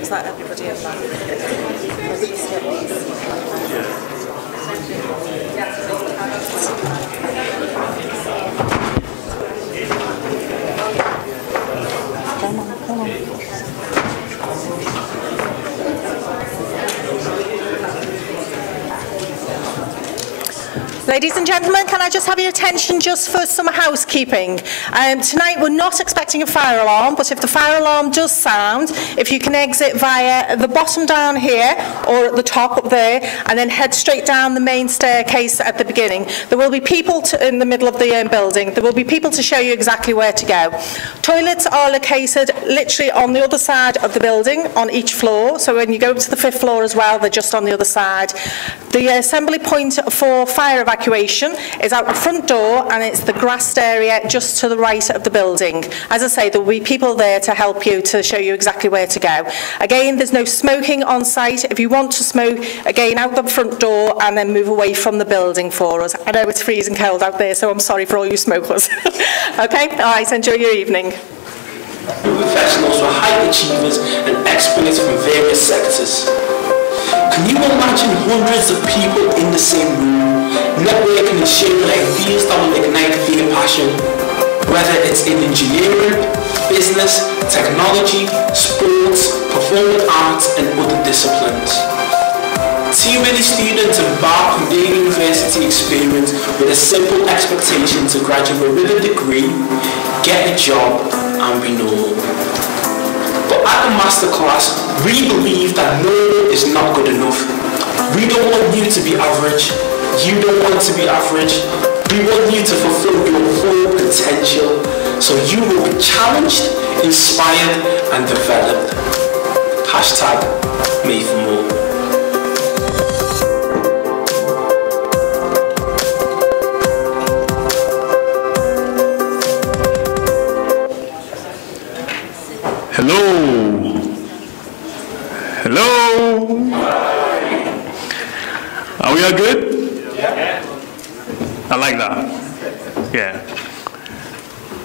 Is that everybody in that? Come on, come on. Ladies and gentlemen, can I just have your attention just for some housekeeping? Tonight we're not expecting a fire alarm, but if the fire alarm does sound, if you can exit via the bottom down here or at the top up there and then head straight down the main staircase at the beginning. There will be people in the middle of the building. There will be people to show you exactly where to go. Toilets are located literally on the other side of the building on each floor. So when you go to the 5th floor as well, they're just on the other side. The assembly point for fire evacuation is out the front door, and it's the grassed area just to the right of the building. As I say, there will be people there to help you, to show you exactly where to go. Again, there's no smoking on site. If you want to smoke, again, out the front door and then move away from the building for us. I know it's freezing cold out there, so I'm sorry for all you smokers. Okay? All right, enjoy your evening. Professionals were high achievers and experts from various sectors. Can you imagine hundreds of people in the same room, networking and sharing ideas that will ignite their passion? Whether it's in engineering, business, technology, sports, performing arts and other disciplines. Too many students embark on their university experience with a simple expectation to graduate with a degree, get a job and be normal. But at the Masterclass, we believe that normal is not good enough. We don't want you to be average. You don't want to be average. We want you to fulfill your full potential so you will be challenged, inspired and developed. Hashtag Made for More. Hello. Hello. Are we all good? Yeah. I like that. Yeah.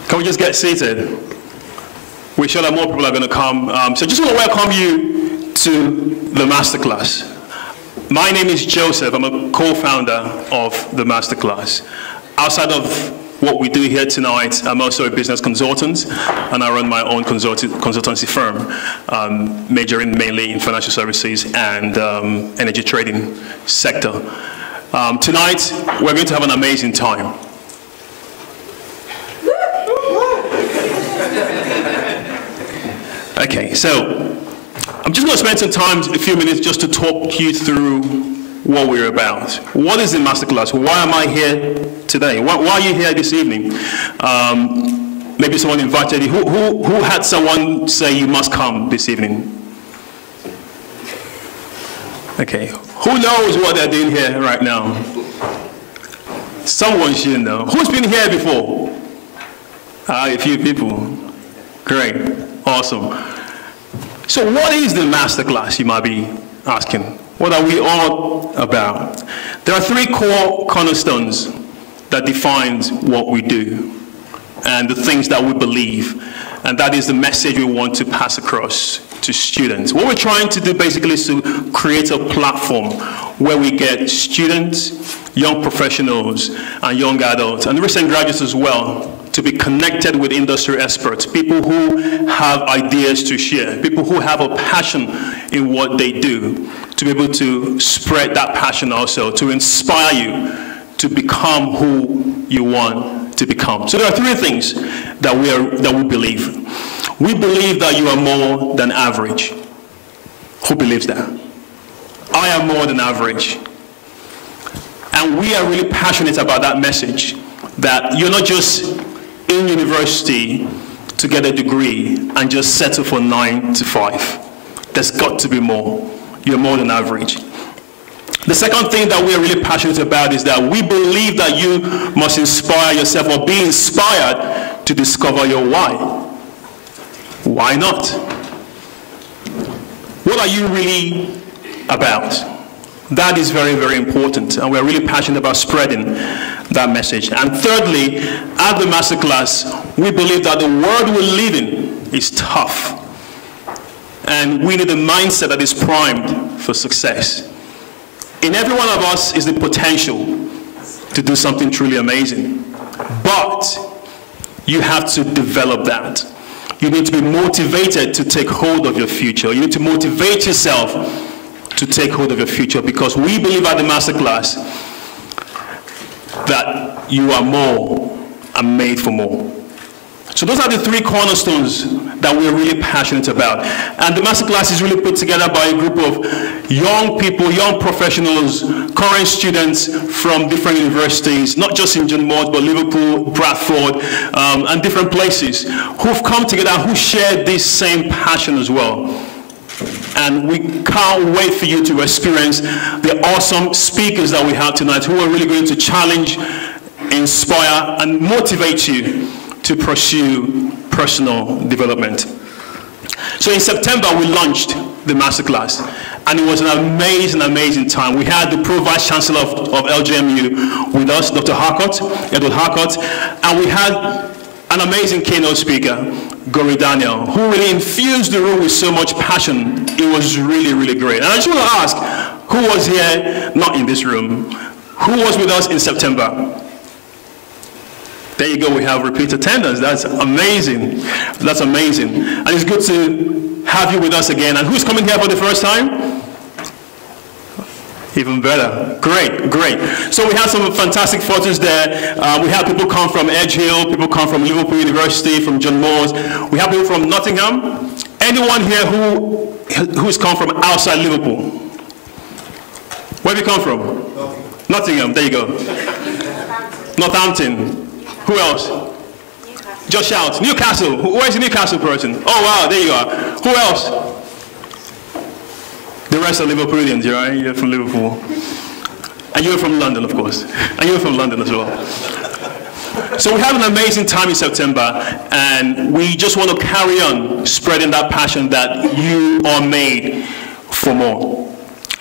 Can we just get seated? We're sure that more people are going to come. So just want to welcome you to the Masterclass. My name is Joseph. I'm a co-founder of the Masterclass. Outside of what we do here tonight, I'm also a business consultant, and I run my own consultancy firm, majoring mainly in financial services and energy trading sector. Tonight, we're going to have an amazing time. Okay, so I'm just going to spend some time, a few minutes, just to talk you through what we're about. What is the Masterclass? Why am I here today? Why are you here this evening? Maybe someone invited you. Who had someone say you must come this evening? Okay. Who knows what they're doing here right now? Someone should know. Who's been here before? A few people. Great. Awesome. So what is the Masterclass, you might be asking? What are we all about? There are three core cornerstones that defines what we do and the things that we believe. And that is the message we want to pass across to students. What we're trying to do basically is to create a platform where we get students, young professionals, and young adults, and recent graduates as well, to be connected with industry experts, people who have ideas to share, people who have a passion in what they do, to be able to spread that passion also, to inspire you to become who you want to become. So there are three things that we believe. We believe that you are more than average. Who believes that? I am more than average. And we are really passionate about that message, that you're not just in university to get a degree and just settle for 9 to 5. There's got to be more. You're more than average. The second thing that we are really passionate about is that we believe that you must inspire yourself or be inspired to discover your why. Why not? What are you really about? That is very, very important, and we're really passionate about spreading that message. And thirdly, at the Masterclass, we believe that the world we live in is tough, and we need a mindset that is primed for success. In every one of us is the potential to do something truly amazing, but you have to develop that. You need to be motivated to take hold of your future. You need to motivate yourself to take hold of your future, because we believe at the Masterclass that you are more and made for more. So those are the three cornerstones that we're really passionate about. And the Masterclass is really put together by a group of young people, young professionals, current students from different universities, not just in John Moores, but Liverpool, Bradford, and different places, who've come together, who share this same passion as well. And we can't wait for you to experience the awesome speakers that we have tonight, who are really going to challenge, inspire, and motivate you to pursue personal development. So in September, we launched the Masterclass, and it was an amazing, amazing time. We had the Pro-Vice Chancellor of LJMU with us, Dr. Edward Harcourt, and we had an amazing keynote speaker, Gori Daniel, who really infused the room with so much passion. It was really, really great. And I just want to ask, who was here, not in this room, who was with us in September? There you go, we have repeat attendance. That's amazing. That's amazing. And it's good to have you with us again. And who's coming here for the first time? Even better. Great, great. So we have some fantastic photos there. We have people come from Edge Hill, people come from Liverpool University, from John Moores. We have people from Nottingham. Anyone here who's come from outside Liverpool? Where have you come from? Nottingham, there you go. Northampton. Who else? Newcastle. Just shout. Newcastle. Where's the Newcastle person? Oh, wow, there you are. Who else? The rest are Liverpoolians, right? You're from Liverpool. And you're from London, of course. And you're from London as well. So we have an amazing time in September, and we just want to carry on spreading that passion that you are made for more.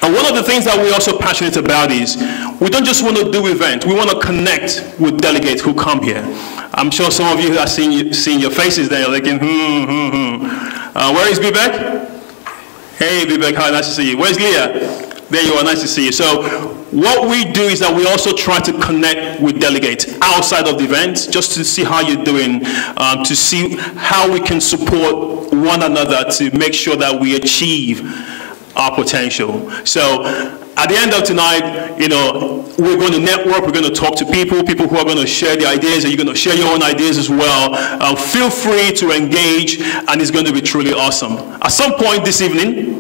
And one of the things that we're also passionate about is we don't just want to do events, we want to connect with delegates who come here. I'm sure some of you have seen your faces there, like, where is Vivek? Hey Vivek, hi, nice to see you. Where's Leah? There you are, nice to see you. So what we do is that we also try to connect with delegates outside of the event, just to see how you're doing, to see how we can support one another to make sure that we achieve our potential. So at the end of tonight, you know, we're going to network, we're going to talk to people who are going to share the ideas, and you're going to share your own ideas as well. Feel free to engage, and it's going to be truly awesome. At some point this evening,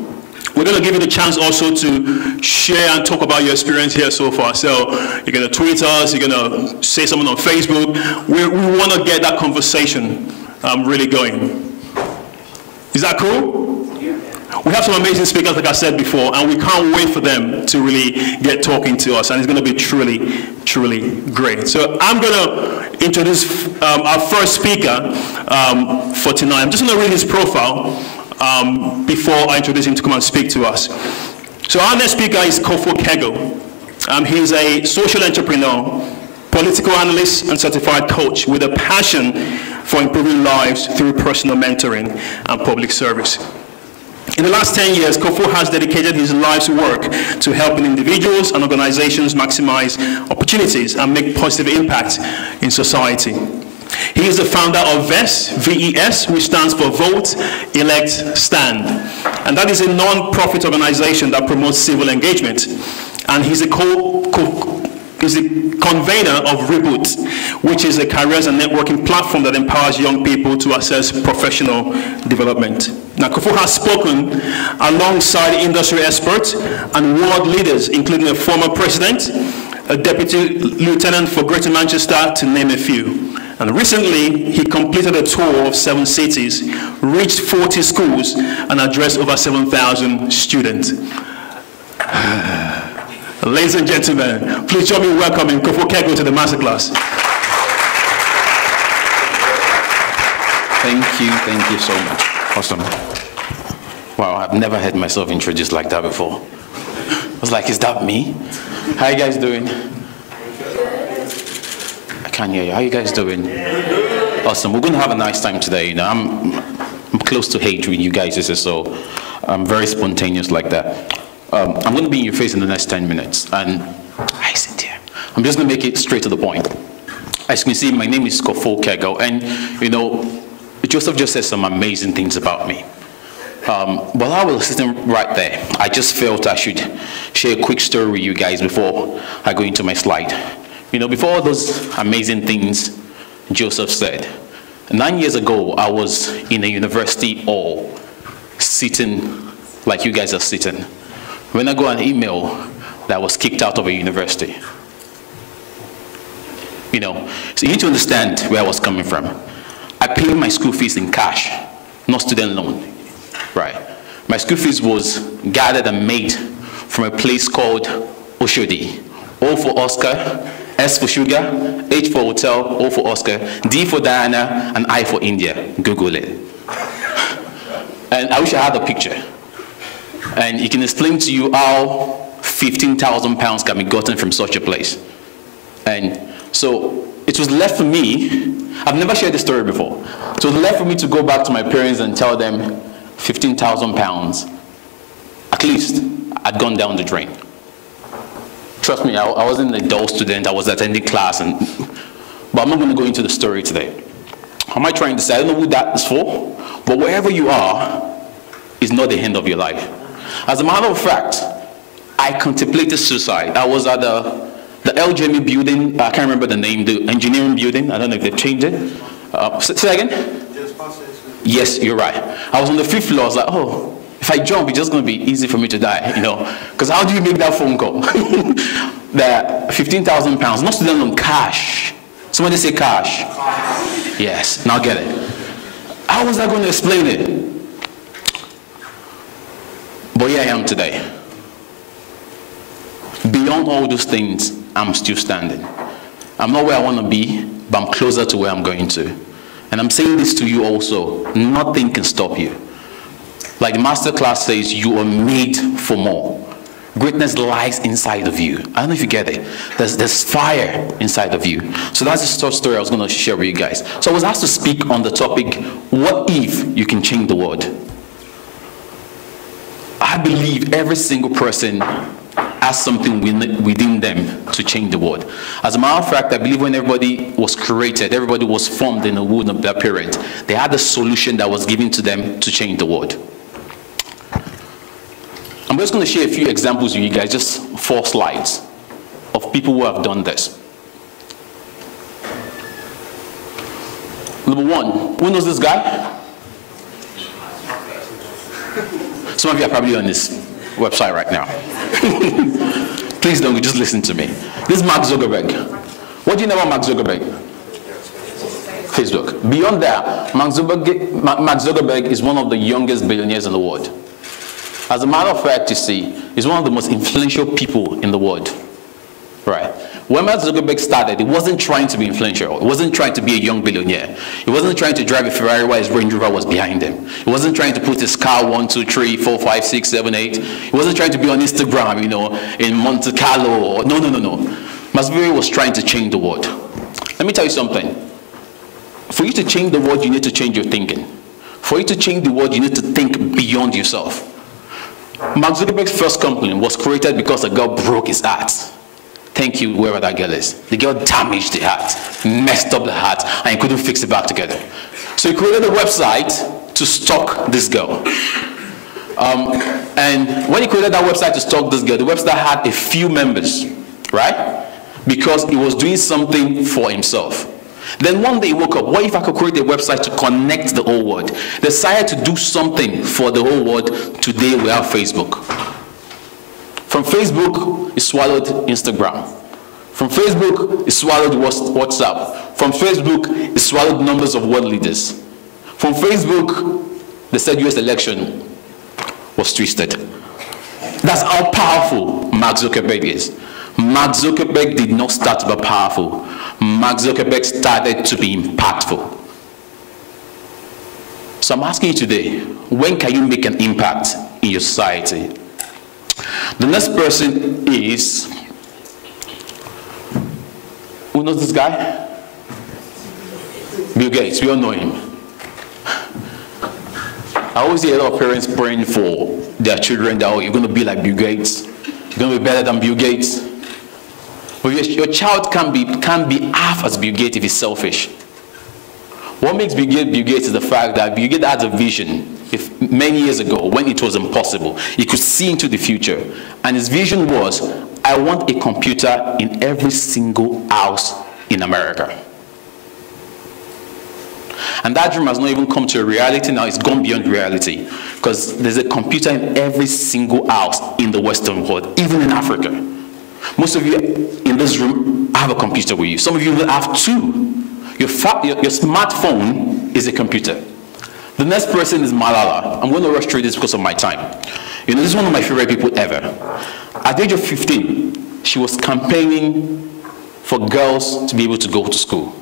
we're going to give you the chance also to share and talk about your experience here so far. So you're going to tweet us, you're going to say something on Facebook. We want to get that conversation really going. Is that cool? We have some amazing speakers, like I said before, and we can't wait for them to really get talking to us, and it's going to be truly, truly great. So I'm going to introduce our first speaker for tonight. I'm just going to read his profile before I introduce him to come and speak to us. So our next speaker is Kofo Kego. He's a social entrepreneur, political analyst, and certified coach with a passion for improving lives through personal mentoring and public service. In the last 10 years, Kofo has dedicated his life's work to helping individuals and organizations maximize opportunities and make positive impact in society. He is the founder of VES, V-E-S, which stands for Vote, Elect, Stand. And that is a non-profit organization that promotes civil engagement. And he's a convener of Reboot, which is a careers and networking platform that empowers young people to access professional development. Now, Kofo has spoken alongside industry experts and world leaders, including a former president, a deputy lieutenant for Greater Manchester, to name a few. And recently, he completed a tour of 7 cities, reached 40 schools, and addressed over 7,000 students. Ladies and gentlemen, please join me in welcoming Kofo Kego to the Masterclass. Thank you so much. Awesome. Wow, I've never heard myself introduced like that before. I was like, is that me? How you guys doing? I can't hear you. How you guys doing? Awesome. We're going to have a nice time today. You know, I'm close to hate with you guys, so I'm very spontaneous like that. I'm going to be in your face in the next 10 minutes, and I sit here. I'm just going to make it straight to the point. As you can see, my name is Kofo Kego, and you know, Joseph just said some amazing things about me. While I was sitting right there, I just felt I should share a quick story with you guys before I go into my slide. You know, before all those amazing things Joseph said, 9 years ago, I was in a university hall, sitting like you guys are sitting, when I got an email that I was kicked out of a university. You know, so you need to understand where I was coming from. I paid my school fees in cash, not student loan, right? My school fees was gathered and made from a place called Oshodi. O for Oscar, S for sugar, H for hotel, O for Oscar, D for Diana, and I for India. Google it. And I wish I had a picture. And it can explain to you how 15,000 pounds can be gotten from such a place. And so it was left for me, I've never shared this story before. So it was left for me to go back to my parents and tell them 15,000 pounds, at least, had gone down the drain. Trust me, I wasn't a dull student, I was attending class, but I'm not going to go into the story today. How am I trying to say? I don't know who that is for, but wherever you are is not the end of your life. As a matter of fact, I contemplated suicide. I was at the LJMU building, I can't remember the name, the engineering building. I don't know if they've changed it. Say again? Yes, you're right. I was on the 5th floor. I was like, oh, if I jump, it's just going to be easy for me to die, you know. Because how do you make that phone call? That 15,000 pounds, not student loan, cash. Somebody say cash. Yes, now get it. How was I going to explain it? But here I am today. Beyond all those things, I'm still standing. I'm not where I want to be, but I'm closer to where I'm going to. And I'm saying this to you also, nothing can stop you. Like the Masterclass says, you are made for more. Greatness lies inside of you. I don't know if you get it. There's fire inside of you. So that's the short story I was going to share with you guys. So I was asked to speak on the topic, what if you can change the world? I believe every single person has something within them to change the world. As a matter of fact, I believe when everybody was created, everybody was formed in the womb of their parent, they had a solution that was given to them to change the world. I'm just going to share a few examples with you guys, just 4 slides of people who have done this. Number 1, who knows this guy? Some of you are probably on this website right now. Please don't, just listen to me. This is Mark Zuckerberg. What do you know about Mark Zuckerberg? Facebook. Beyond that, Mark Zuckerberg is one of the youngest billionaires in the world. As a matter of fact, you see, he's one of the most influential people in the world, right? When Mark Zuckerberg started, he wasn't trying to be influential. He wasn't trying to be a young billionaire. He wasn't trying to drive a Ferrari while his Range Rover was behind him. He wasn't trying to put his car 1, 2, 3, 4, 5, 6, 7, 8. He wasn't trying to be on Instagram, you know, in Monte Carlo. No. Mark Zuckerberg was trying to change the world. Let me tell you something. For you to change the world, you need to change your thinking. For you to change the world, you need to think beyond yourself. Mark Zuckerberg's first company was created because a girl broke his heart. Thank you, whoever that girl is. The girl damaged the heart, messed up the heart, and he couldn't fix it back together. So he created a website to stalk this girl. And when he created that website to stalk this girl, the website had a few members, right? Because he was doing something for himself. Then one day he woke up, what if I could create a website to connect the whole world? Decided to do something for the whole world. Today we have Facebook. From Facebook, he swallowed Instagram. From Facebook, he swallowed WhatsApp. From Facebook, he swallowed numbers of world leaders. From Facebook, they said US election was twisted. That's how powerful Mark Zuckerberg is. Mark Zuckerberg did not start to be powerful. Mark Zuckerberg started to be impactful. So I'm asking you today, when can you make an impact in your society? The next person is, who knows this guy? Bill Gates. We all know him. I always hear a lot of parents praying for their children that, oh, you're going to be like Bill Gates. You're going to be better than Bill Gates. But your child can't be half as Bill Gates if he's selfish. What makes Bill Gates is the fact that Bill Gates had a vision many years ago when it was impossible. He could see into the future. And his vision was, I want a computer in every single house in America. And that dream has not even come to a reality now. It's gone beyond reality. Because there's a computer in every single house in the Western world, even in Africa. Most of you in this room have a computer with you. Some of you will have two. Your smartphone is a computer. The next person is Malala. I'm going to rush through this because of my time. You know, this is one of my favorite people ever. At the age of 15, she was campaigning for girls to be able to go to school.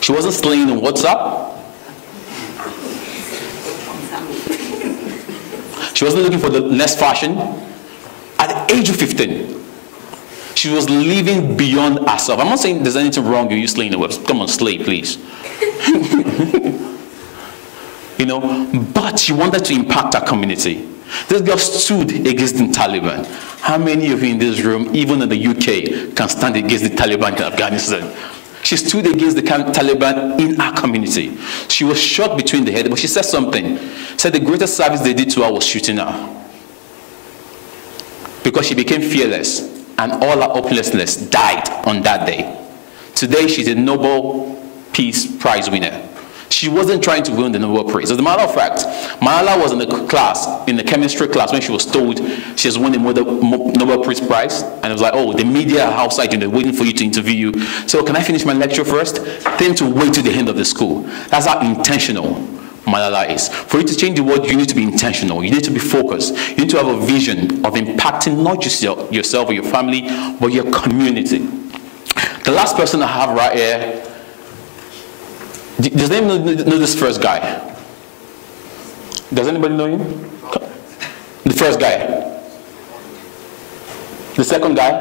She wasn't slaying on WhatsApp. She wasn't looking for the next fashion. At the age of 15, she was living beyond herself. I'm not saying there's anything wrong with you slaying the web. Come on, slay, please. You know, but she wanted to impact her community. This girl stood against the Taliban. How many of you in this room, even in the UK, can stand against the Taliban in Afghanistan? She stood against the Taliban in her community. She was shot between the head, but she said something. She said the greatest service they did to her was shooting her. Because she became fearless, and all her hopelessness died on that day. Today, she's a Nobel Peace Prize winner. She wasn't trying to win the Nobel Prize. As a matter of fact, Malala was in the chemistry class, when she was told she has won the Nobel Peace Prize. And it was like, oh, the media are outside, you know, waiting for you to interview you. So can I finish my lecture first? Then to wait till the end of the school. That's how intentional Malala is. For you to change the world, you need to be intentional. You need to be focused. You need to have a vision of impacting not just yourself or your family, but your community. The last person I have right here, does anyone know this first guy? Does anybody know him? The first guy. The second guy.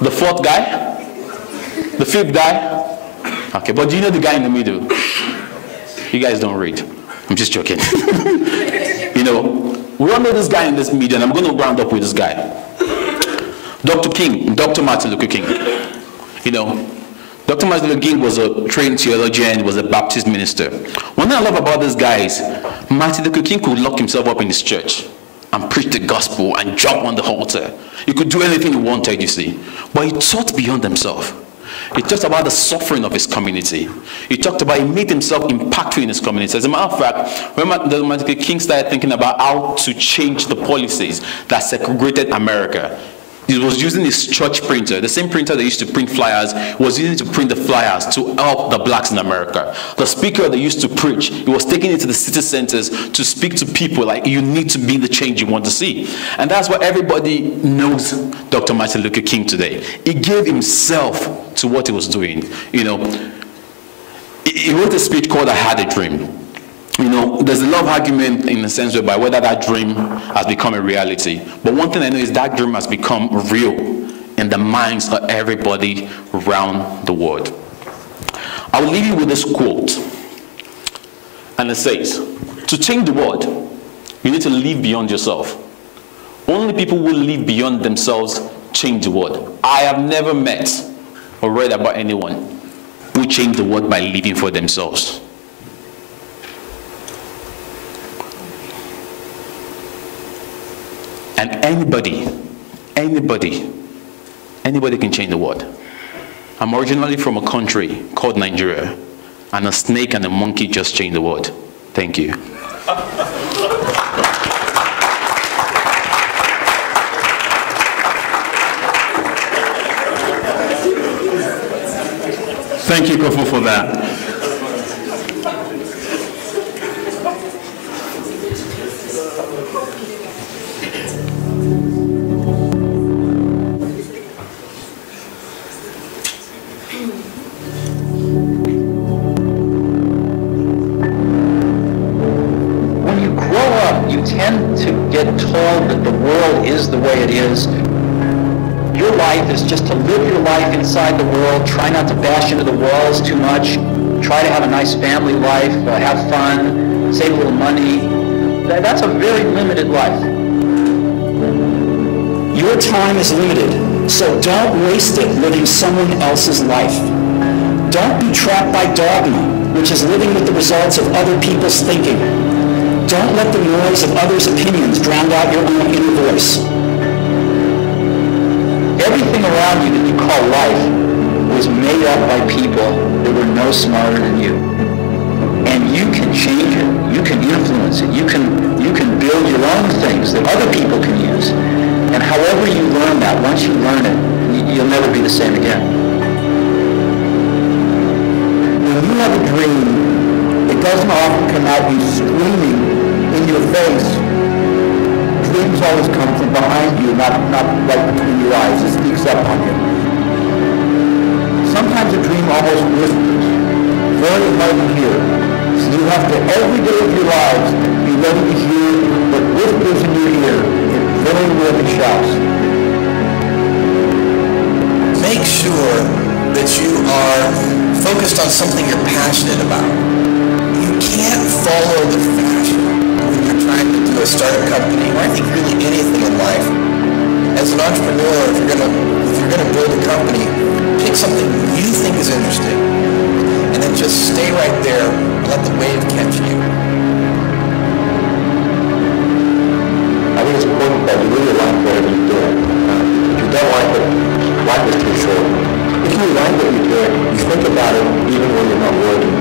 The fourth guy. The fifth guy. Okay, but do you know the guy in the middle? You guys don't read. I'm just joking. You know, we all know this guy in this media, and I'm going to round up with this guy. Dr. King, Dr. Martin Luther King. You know, Dr. Martin Luther King was a trained theologian, was a Baptist minister. One thing I love about this guy is Martin Luther King could lock himself up in his church and preach the gospel and jump on the altar. He could do anything he wanted, you see. But he taught beyond himself. He talked about the suffering of his community. He talked about, he made himself impactful in his community. As a matter of fact, when Martin Luther King started thinking about how to change the policies that segregated America, He was using his church printer, the same printer they used to print flyers, was using it to print the flyers to help the blacks in America. The speaker they used to preach, he was taking it to the city centers to speak to people like, you need to be the change you want to see. And that's why everybody knows Dr. Martin Luther King today. He gave himself to what he was doing. You know, he wrote a speech called I Had a Dream. You know, there's a lot of argument in the sense whereby whether that dream has become a reality. But one thing I know is that dream has become real in the minds of everybody around the world. I will leave you with this quote. And it says, to change the world, you need to live beyond yourself. Only people who live beyond themselves change the world. I have never met or read about anyone who changed the world by living for themselves. And anybody can change the world. I'm originally from a country called Nigeria, and a snake and a monkey just changed the world. Thank you. Thank you, Kofo, for that. Told that the world is the way it is. Your life is just to live your life inside the world, try not to bash into the walls too much, try to have a nice family life, have fun, save a little money. That's a very limited life. Your time is limited, so don't waste it living someone else's life. Don't be trapped by dogma, which is living with the results of other people's thinking. Don't let the noise of others' opinions drown out your own inner voice. Everything around you that you call life was made up by people that were no smarter than you. And you can change it. You can influence it. You can build your own things that other people can use. And however you learn that, once you learn it, you'll never be the same again. When you have a dream, it doesn't often come out you screaming in your face. Dreams always come from behind you, not right between your eyes. It sneaks up on you. Sometimes a dream almost whispers, very hard to hear. So you have to, every day of your lives, be ready to hear what whispers in your ear. It very rarely shouts. Make sure that you are focused on something you're passionate about. You can't follow the fashion when you're trying to do a startup company, or I think really anything in life. As an entrepreneur, if you're gonna build a company, pick something you think is interesting, and then just stay right there and let the wave catch you. I think it's important that you really like whatever you're doing. If you don't like it, life is too short. If you like what you're doing, you think about it even when you're not working.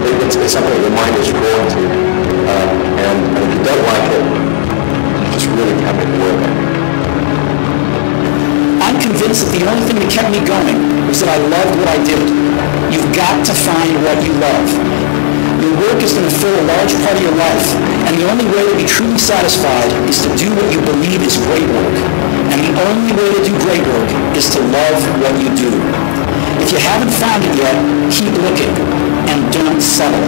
It's something that your mind is drawn to. And if you don't like it, you just really can't make it work. I'm convinced that the only thing that kept me going was that I loved what I did. You've got to find what you love. Your work is going to fill a large part of your life, and the only way to be truly satisfied is to do what you believe is great work. And the only way to do great work is to love what you do. If you haven't found it yet, keep looking, and don't settle.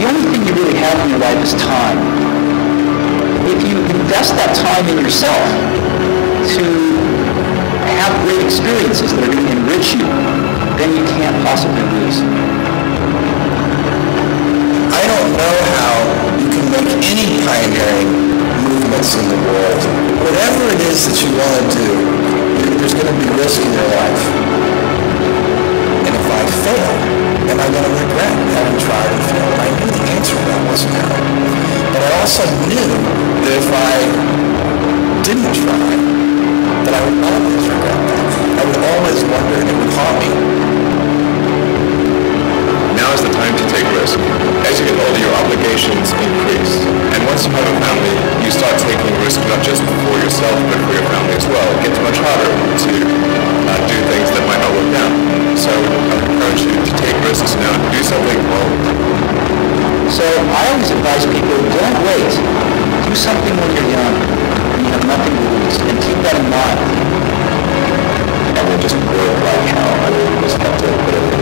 The only thing you really have in your life is time. If you invest that time in yourself to have great experiences that are going to enrich you, then you can't possibly lose. I don't know how you can make any pioneering movements in the world. Whatever it is that you want to do, there's going to be risk in your life. And if I fail, then I'm going to regret having tried and failed. I knew the answer to that wasn't no. But I also knew that if I didn't try, that I would always regret that. I would always wonder, and it would haunt me. Now is the time to take risks. risk. As you get older, your obligations increase. And once you have a family, you start taking risks not just for yourself, but for your family as well. It gets much harder to do things that might not work out. So I encourage you to take risks now, do something bold. So I always advise people, don't wait. Do something when you're young, when you have nothing to lose, and keep that in mind. And we'll just work like hell. I mean, you just have to put it in.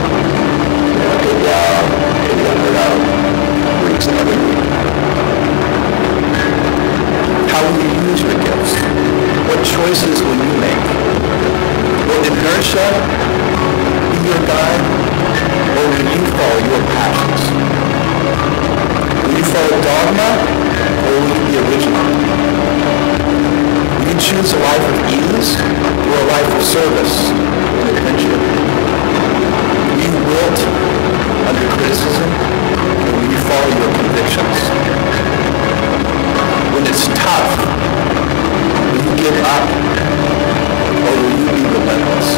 Good job, maybe $100 weeks every week. How will you use your gifts? What choices will you make? Will inertia be your guide, or will you follow your passions? Will you follow dogma, or will you be original? Will you choose a life of ease, or a life of service and adventure? Will you wilt under criticism, or will you follow your convictions? When it's tough, will you give up, or will you be relentless?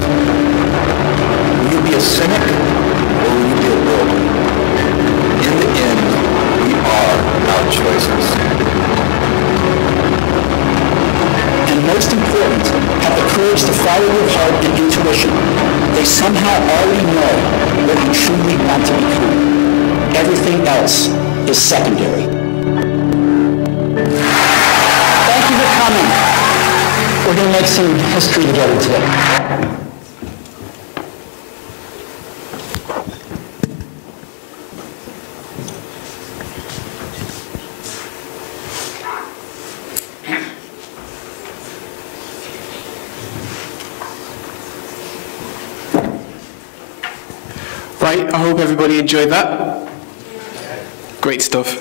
Will you be a cynic, or will you be a builder? In the end, we are our choices. And most important, have the courage to follow your heart and intuition. They somehow already know what you truly want to become. Everything else is secondary. Thank you for coming. We're going to make some history together today. Right, I hope everybody enjoyed that. Great stuff.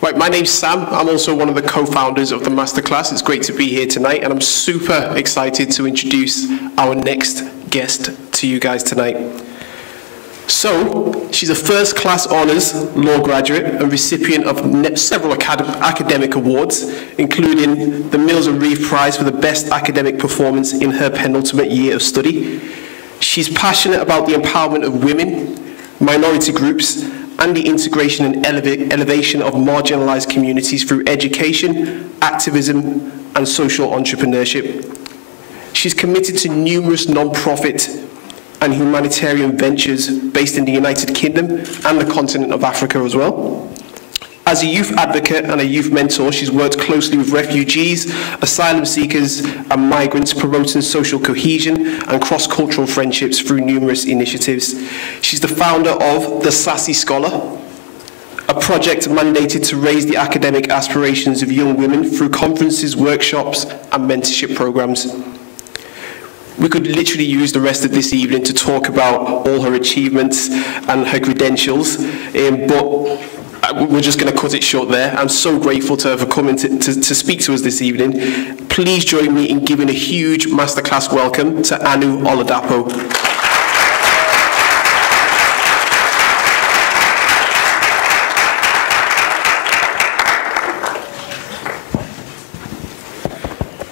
Right, my name's Sam. I'm also one of the co-founders of the Masterclass. It's great to be here tonight, and I'm super excited to introduce our next guest to you guys tonight. So, she's a first-class honours law graduate and recipient of several academic awards, including the Mills and Reeve Prize for the best academic performance in her penultimate year of study. She's passionate about the empowerment of women, minority groups, and the integration and elevation of marginalized communities through education, activism, and social entrepreneurship. She's committed to numerous non-profit and humanitarian ventures based in the United Kingdom and the continent of Africa as well. As a youth advocate and a youth mentor, she's worked closely with refugees, asylum seekers, and migrants, promoting social cohesion and cross-cultural friendships through numerous initiatives. She's the founder of The Sassy Scholar, a project mandated to raise the academic aspirations of young women through conferences, workshops, and mentorship programs. We could literally use the rest of this evening to talk about all her achievements and her credentials, but we're just going to cut it short there. I'm so grateful to her for coming to speak to us this evening. Please join me in giving a huge Masterclass welcome to Anu Oladapo.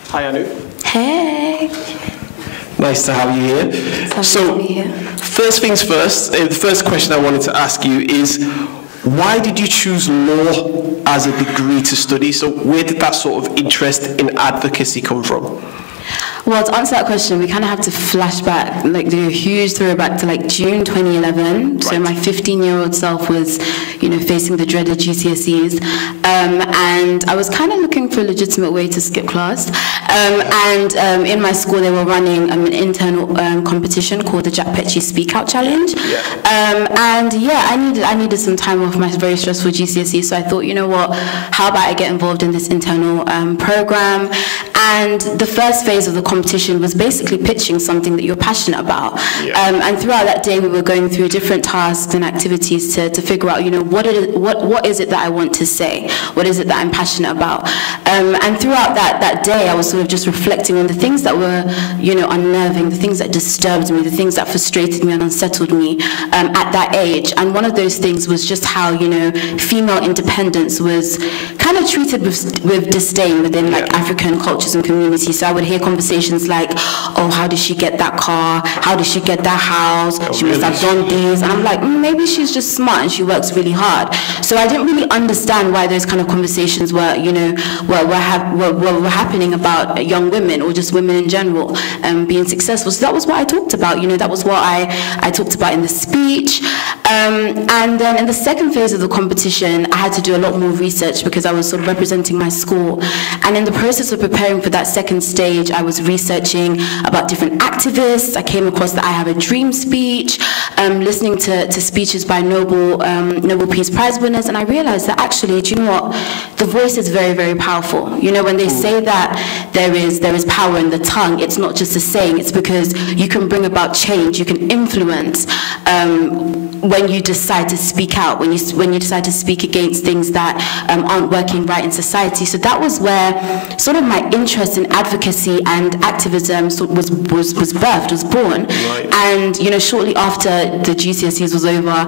Hi, Anu. Hey. Nice to have you here. So, first things first, the first question I wanted to ask you is, why did you choose law as a degree to study? So where did that sort of interest in advocacy come from? Well, to answer that question, we kind of have to flash back, like do a huge throwback to like June 2011. Right. So my 15-year-old self was, facing the dreaded GCSEs, and I was kind of looking for a legitimate way to skip class. In my school, they were running an internal competition called the Jack Petchey Speak Out Challenge. Yeah. I needed some time off my very stressful GCSE, so I thought, you know what, how about I get involved in this internal program? And the first phase of the competition was basically pitching something that you're passionate about. And throughout that day, we were going through different tasks and activities to figure out, what is it that I want to say? What is it that I'm passionate about? And throughout that day, I was sort of just reflecting on the things that were, unnerving, the things that disturbed me, the things that frustrated me and unsettled me at that age. And one of those things was just how, female independence was kind of treated with disdain within like African cultures working community. So I would hear conversations like, oh, how did she get that car? How did she get that house? She must have done these. And I'm like, maybe she's just smart and she works really hard. So I didn't really understand why those kind of conversations were, you know, were happening about young women or just women in general being successful. So that was what I talked about, you know, that was what I talked about in the speech. And then in the second phase of the competition, I had to do a lot more research because I was sort of representing my school. And in the process of preparing for that second stage, I was researching about different activists. I came across the I Have a Dream speech, listening to speeches by Nobel Peace Prize winners, and I realized that actually, do you know what? The voice is very, very powerful. You know, when they say that there is power in the tongue, it's not just a saying, it's because you can bring about change, you can influence when you decide to speak out, when you decide to speak against things that aren't working right in society. So that was where sort of my interest in advocacy and activism was birthed, was born. Right. And you know, shortly after the GCSEs was over,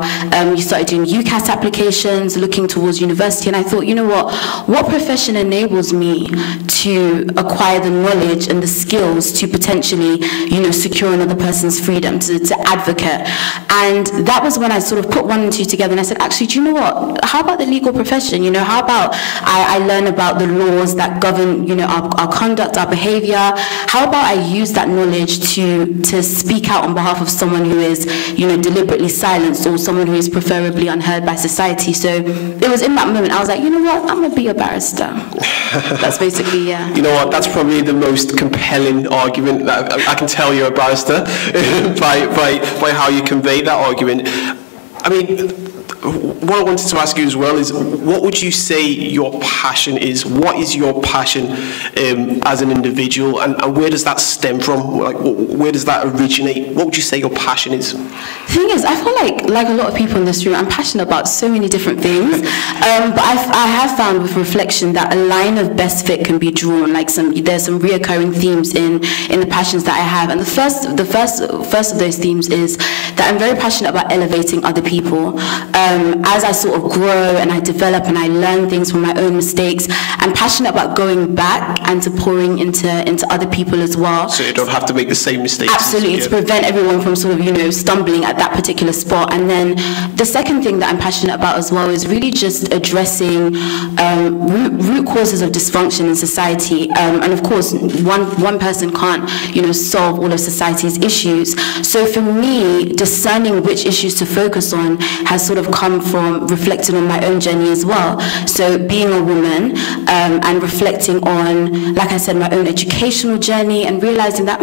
you started doing UCAS applications, looking towards university, and I thought, you know what profession enables me to acquire the knowledge and the skills to potentially, you know, secure another person's freedom, to advocate. And that was when I sort of put one and two together, and I said, actually, do you know what? How about the legal profession? You know, how about I learn about the laws that govern, you know, our conduct, our behavior? How about I use that knowledge to speak out on behalf of someone who is, you know, deliberately silenced, or someone who is preferably unheard by society? So it was in that moment I was like, you know what? I'm gonna be a barrister. That's basically, yeah. You know what? That's probably the most compelling argument that I can tell you're a barrister by how you convey that argument. I mean, what I wanted to ask you as well is, what would you say your passion is? What is your passion as an individual, and where does that stem from? Like, where does that originate? What would you say your passion is? The thing is, I feel like a lot of people in this room, I'm passionate about so many different things, but I have found with reflection that a line of best fit can be drawn. Like there's some reoccurring themes in the passions that I have, and the first of those themes is that I'm very passionate about elevating other people. As I sort of grow and I develop and I learn things from my own mistakes, I'm passionate about going back and to pouring into other people as well. So you don't have to make the same mistakes. Absolutely, to prevent everyone from sort of, you know, stumbling at that particular spot. And then the second thing that I'm passionate about as well is really just addressing root causes of dysfunction in society. And of course, one person can't, you know, solve all of society's issues. So for me, discerning which issues to focus on has sort of come from reflecting on my own journey as well. So being a woman and reflecting on, like I said, my own educational journey, and realizing that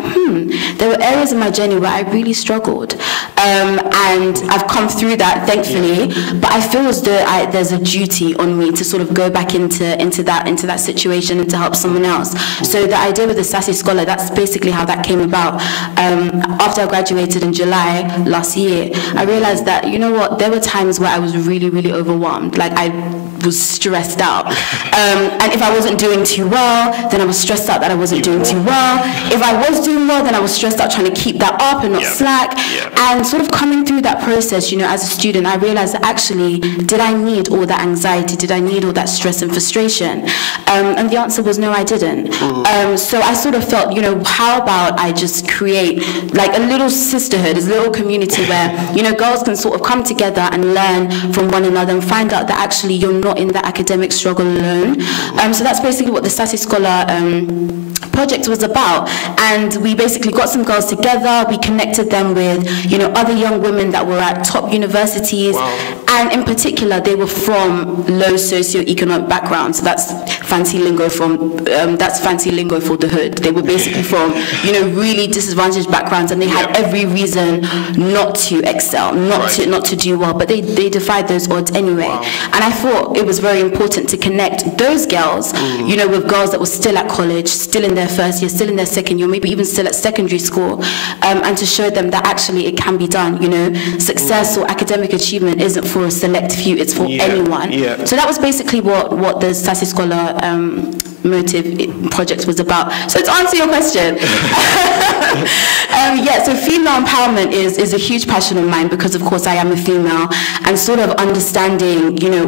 there were areas in my journey where I really struggled, and I've come through that, thankfully. But I feel as though there's a duty on me to sort of go back into that situation and to help someone else. So the idea with the Sassy Scholar, that's basically how that came about. After I graduated in July last year, I realized that, you know what, there were times where I was really, really overwhelmed. Like I was stressed out. And if I wasn't doing too well, then I was stressed out that I wasn't doing too well. If I was doing well, then I was stressed out trying to keep that up and not slack. And sort of coming through that process, you know, as a student, I realized that actually, did I need all that anxiety? Did I need all that stress and frustration? And the answer was no, I didn't. So I sort of felt, you know, how about I just create like a little sisterhood, a little community where, you know, girls can sort of come together and learn from one another and find out that actually you're not in the academic struggle alone. So that's basically what the Sassy Scholar project was about. And we basically got some girls together, we connected them with, you know, other young women that were at top universities. And in particular, they were from low socioeconomic backgrounds. So that's fancy lingo for the hood. They were basically from, you know, really disadvantaged backgrounds, and they had every reason not to excel, not to do well, but they defied those odds anyway. And I thought it was very important to connect those girls, you know, with girls that were still at college, still in their first year, still in their second year, maybe even still at secondary school, and to show them that actually it can be done. You know, success or academic achievement isn't for a select few, it's for anyone. So that was basically what the Sassy Scholar motive project was about. So to answer your question, so female empowerment is a huge passion of mine, because of course I am a female, and sort of understanding, you know,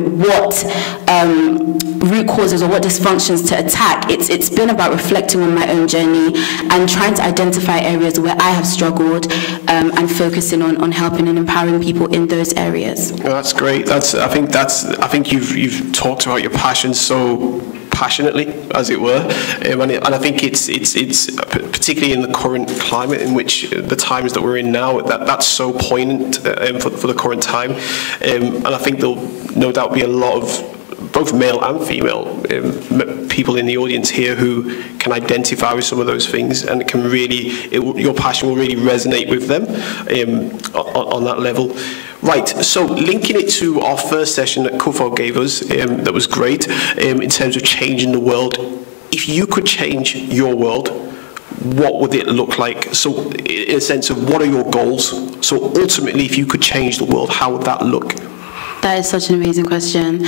root causes or what dysfunctions to attack. It's been about reflecting on my own journey and trying to identify areas where I have struggled, and focusing on helping and empowering people in those areas. Well, that's great. I think you've talked about your passion so passionately, as it were, and I think it's particularly in the current climate in which the times that we're in now, that's so poignant for the current time, and I think there'll no doubt be a lot of both male and female people in the audience here who can identify with some of those things, and it can really, your passion will really resonate with them on that level. Right, so linking it to our first session that Kofo gave us, that was great, in terms of changing the world. If you could change your world, what would it look like? So in a sense of, what are your goals? So ultimately, if you could change the world, how would that look? That is such an amazing question.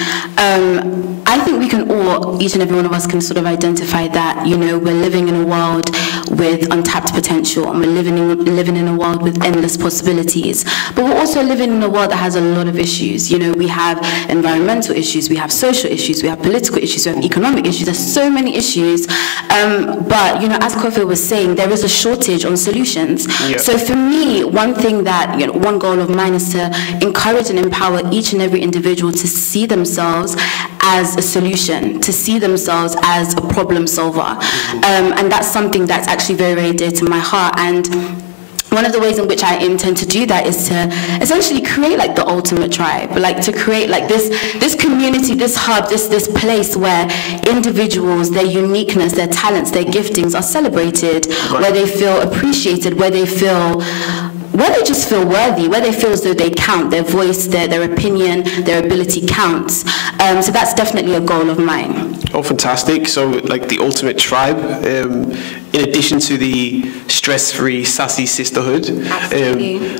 I think we can all, each and every one of us can sort of identify that, you know, we're living in a world with untapped potential, and we're living in a world with endless possibilities. But we're also living in a world that has a lot of issues. You know, we have environmental issues, we have social issues, we have political issues, we have economic issues. There's so many issues. But, you know, as Kofo was saying, there is a shortage on solutions. Yep. So for me, one thing that, you know, one goal of mine is to encourage and empower each and every individual to see themselves as a solution, to see themselves as a problem solver. And that's something that's actually very, very dear to my heart. And one of the ways in which I intend to do that is to essentially create like the ultimate tribe, like to create like this community, this hub, this place where individuals, their uniqueness, their talents, their giftings are celebrated, where they feel appreciated, where they just feel worthy, where they feel as though they count, their voice, their opinion, their ability counts. So that's definitely a goal of mine. Oh, fantastic. So like the ultimate tribe, in addition to the stress-free, sassy sisterhood,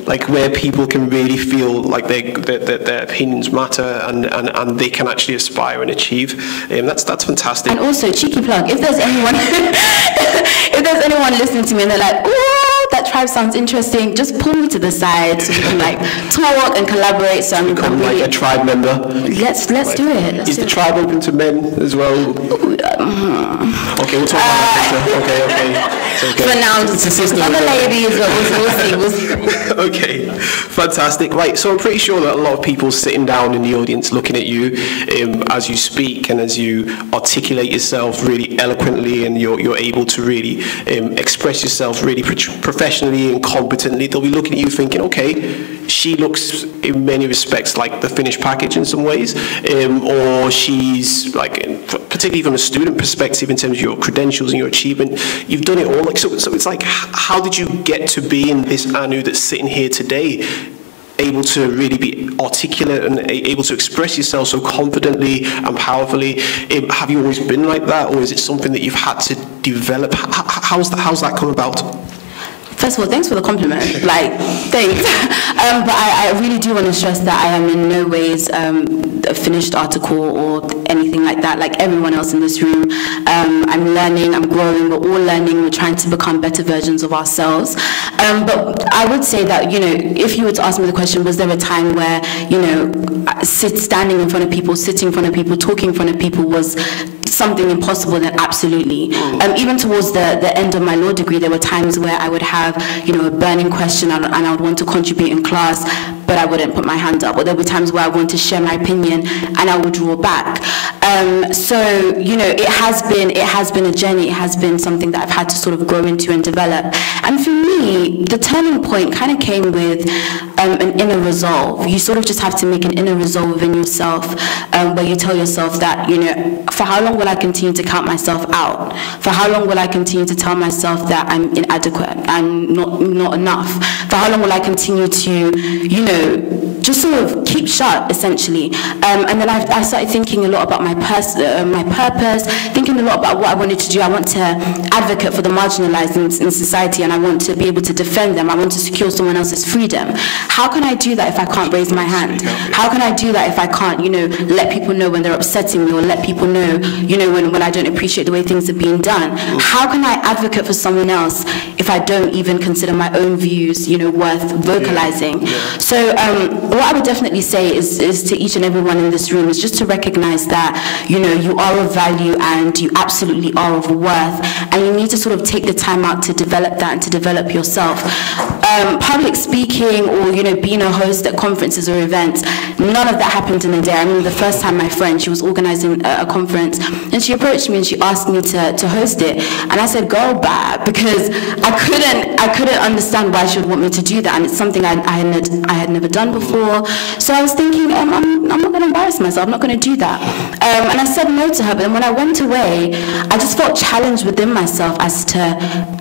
like where people can really feel like their opinions matter and they can actually aspire and achieve. That's fantastic. And also, cheeky plug, if there's anyone, if there's anyone listening to me and they're like, ooh, that tribe sounds interesting, just pull me to the side so we can like talk and collaborate. So I'm become really, like a tribe member. Let's do it. Is the tribe open to men as well? Okay, we'll talk about that later. Okay. For now, it's other ladies, we'll see. Okay, fantastic. Right, so I'm pretty sure that a lot of people sitting down in the audience looking at you as you speak and as you articulate yourself really eloquently, and you're able to really express yourself really professionally and competently, they'll be looking at you thinking, okay, she looks in many respects like the finished package in some ways, or she's like, particularly from a student perspective in terms of your credentials and your achievement, you've done it all. Like, so it's like, how did you get to be in this Anu that's sitting here today, able to really be articulate and able to express yourself so confidently and powerfully? Have you always been like that, or is it something that you've had to develop? How's that come about? First of all, thanks for the compliment. Like, thanks. But I really do want to stress that I am in no ways a finished article or anything like that. Like everyone else in this room, I'm learning, I'm growing, we're all learning, we're trying to become better versions of ourselves. But I would say that, you know, if you were to ask me the question, was there a time where, you know, standing in front of people, sitting in front of people, talking in front of people was something impossible? Then absolutely. Even towards the end of my law degree, there were times where I would have, you know, a burning question and I would want to contribute in class, but I wouldn't put my hand up. Or there were times where I want to share my opinion and I would draw back. So, you know, it has been a journey. It has been something that I've had to sort of grow into and develop. And for me, the turning point kind of came with an inner resolve. You sort of just have to make an inner resolve within yourself, where you tell yourself that, you know, for how long will I continue to count myself out? For how long will I continue to tell myself that I'm inadequate, I'm not enough? For how long will I continue to, you know, just sort of keep shut, essentially? And then I started thinking a lot about my purpose, thinking a lot about what I wanted to do. I want to advocate for the marginalized in society, and I want to be able to defend them. I want to secure someone else's freedom. How can I do that if I can't raise my hand? How can I do that if I can't, you know, let people know when they're upsetting me, or let people know, you know, when I don't appreciate the way things are being done? How can I advocate for someone else if I don't even consider my own views, you know, worth vocalizing? So what I would definitely say is to each and everyone in this room is just to recognize that, you know, you are of value and you absolutely are of worth, and you need to sort of take the time out to develop that and to develop yourself. Public speaking or, you know, being a host at conferences or events, none of that happened in a day. I remember the first time my friend, she was organizing a conference, and she approached me and she asked me to host it, and I said, girl, bad, because I couldn't understand why she would want me to do that, and it's something I had never done before. So I was thinking, I'm not going to embarrass myself, I'm not going to do that. And I said no to her, but then when I went away, I just felt challenged within myself as to,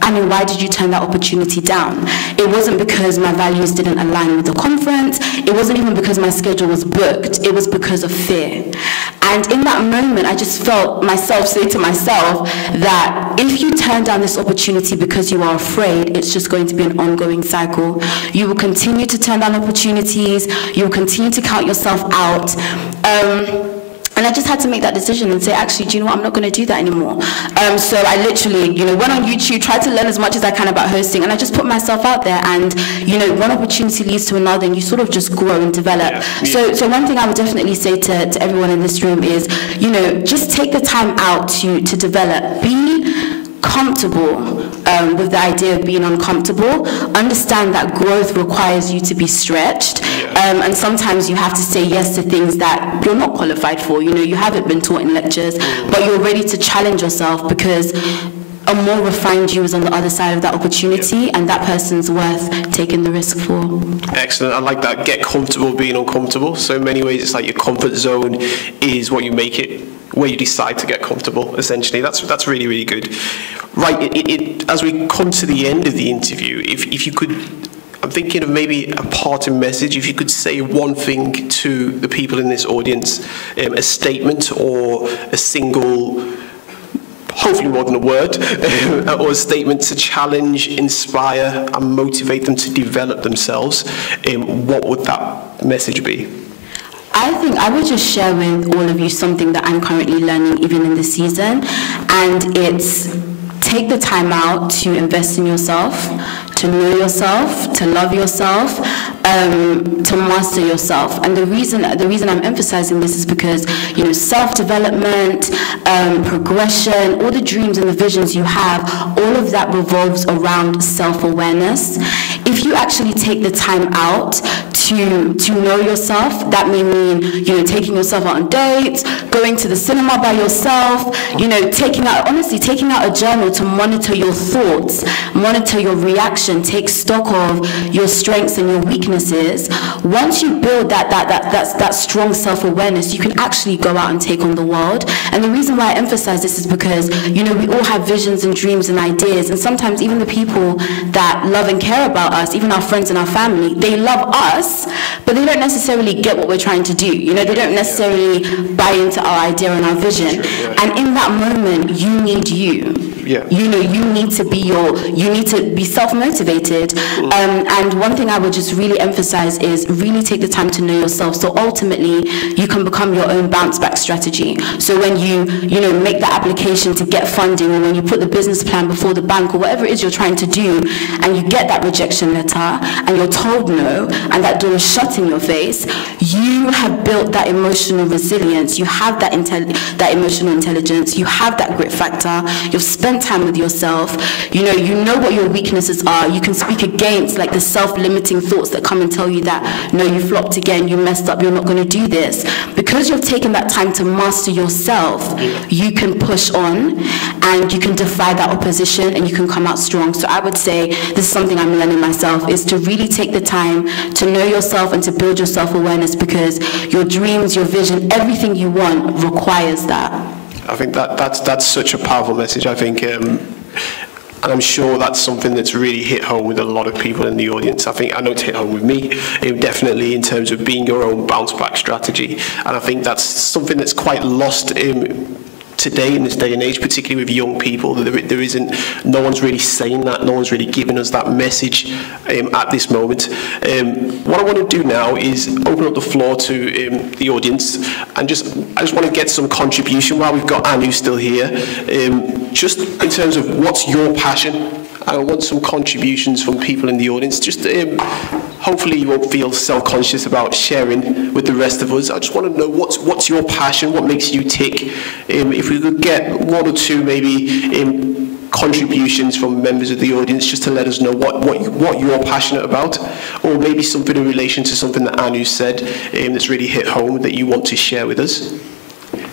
Annie, why did you turn that opportunity down? It wasn't because my values didn't align with the conference, it wasn't even because my schedule was booked, it was because of fear. And in that moment, I just felt myself say to myself that if you turn down this opportunity because you are afraid, it's just going to be an ongoing cycle. You will continue to turn down opportunities, you will continue to count yourself out. And I just had to make that decision and say, actually, do you know what, I'm not going to do that anymore. So I literally, you know, went on YouTube, tried to learn as much as I can about hosting, and I just put myself out there, and, you know, one opportunity leads to another, and you sort of just grow and develop. Yeah. So one thing I would definitely say to everyone in this room is, you know, just take the time out to develop. Be comfortable with the idea of being uncomfortable. Understand that growth requires you to be stretched, and sometimes you have to say yes to things that you're not qualified for. You know, you haven't been taught in lectures, but you're ready to challenge yourself because a more refined you is on the other side of that opportunity, and that person's worth taking the risk for. Excellent. I like that. Get comfortable being uncomfortable. So in many ways, it's like your comfort zone is what you make it, where you decide to get comfortable, essentially. That's really, really good. Right, as we come to the end of the interview, if you could, I'm thinking of maybe a parting message, if you could say one thing to the people in this audience, a statement or a single, hopefully more than a word, or a statement to challenge, inspire, and motivate them to develop themselves, what would that message be? I think I would just share with all of you something that I'm currently learning even in this season, and it's take the time out to invest in yourself, to know yourself, to love yourself, to master yourself. And the reason I'm emphasizing this is because, you know, self-development, progression, all the dreams and the visions you have, all of that revolves around self-awareness. If you actually take the time out to know yourself, that may mean, you know, taking yourself out on dates, going to the cinema by yourself, you know, taking out a journal to monitor your thoughts, monitor your reaction, take stock of your strengths and your weaknesses. Once you build that strong self-awareness, you can actually go out and take on the world. And the reason why I emphasize this is because, you know, we all have visions and dreams and ideas, and sometimes even the people that love and care about us, even our friends and our family, they love us, but they don't necessarily get what we're trying to do. You know, they don't necessarily buy into our idea and our vision. And in that moment, you need you. Yeah. You know, you need to be self-motivated. And one thing I would just really emphasize is really take the time to know yourself. So ultimately, you can become your own bounce back strategy. So when you know, make that application to get funding, or when you put the business plan before the bank, or whatever it is you're trying to do, and you get that rejection letter, and you're told no, and that door is shut in your face, you have built that emotional resilience. You have that emotional intelligence. You have that grit factor. You've spent time with yourself. You know what your weaknesses are. You can speak against like the self-limiting thoughts that come and tell you that, no, you flopped again, you messed up, you're not going to do this. Because you've taken that time to master yourself, you can push on and you can defy that opposition and you can come out strong. So I would say this is something I'm learning myself, is to really take the time to know yourself and to build your self-awareness, because your dreams, your vision, everything you want requires that. I think that's such a powerful message. I think, and I'm sure that's something that's really hit home with a lot of people in the audience. I know it's hit home with me, definitely, in terms of being your own bounce back strategy. And I think that's something that's quite lost today, in this day and age, particularly with young people. No one's really saying that, no one's really giving us that message at this moment. What I want to do now is open up the floor to the audience, and I just want to get some contribution while we've got Anu still here, just in terms of what's your passion. I want some contributions from people in the audience. Just hopefully you won't feel self-conscious about sharing with the rest of us. I just want to know what's your passion, what makes you tick. If we could get one or two maybe contributions from members of the audience just to let us know what you're passionate about, or maybe something in relation to something that Anu said that's really hit home that you want to share with us.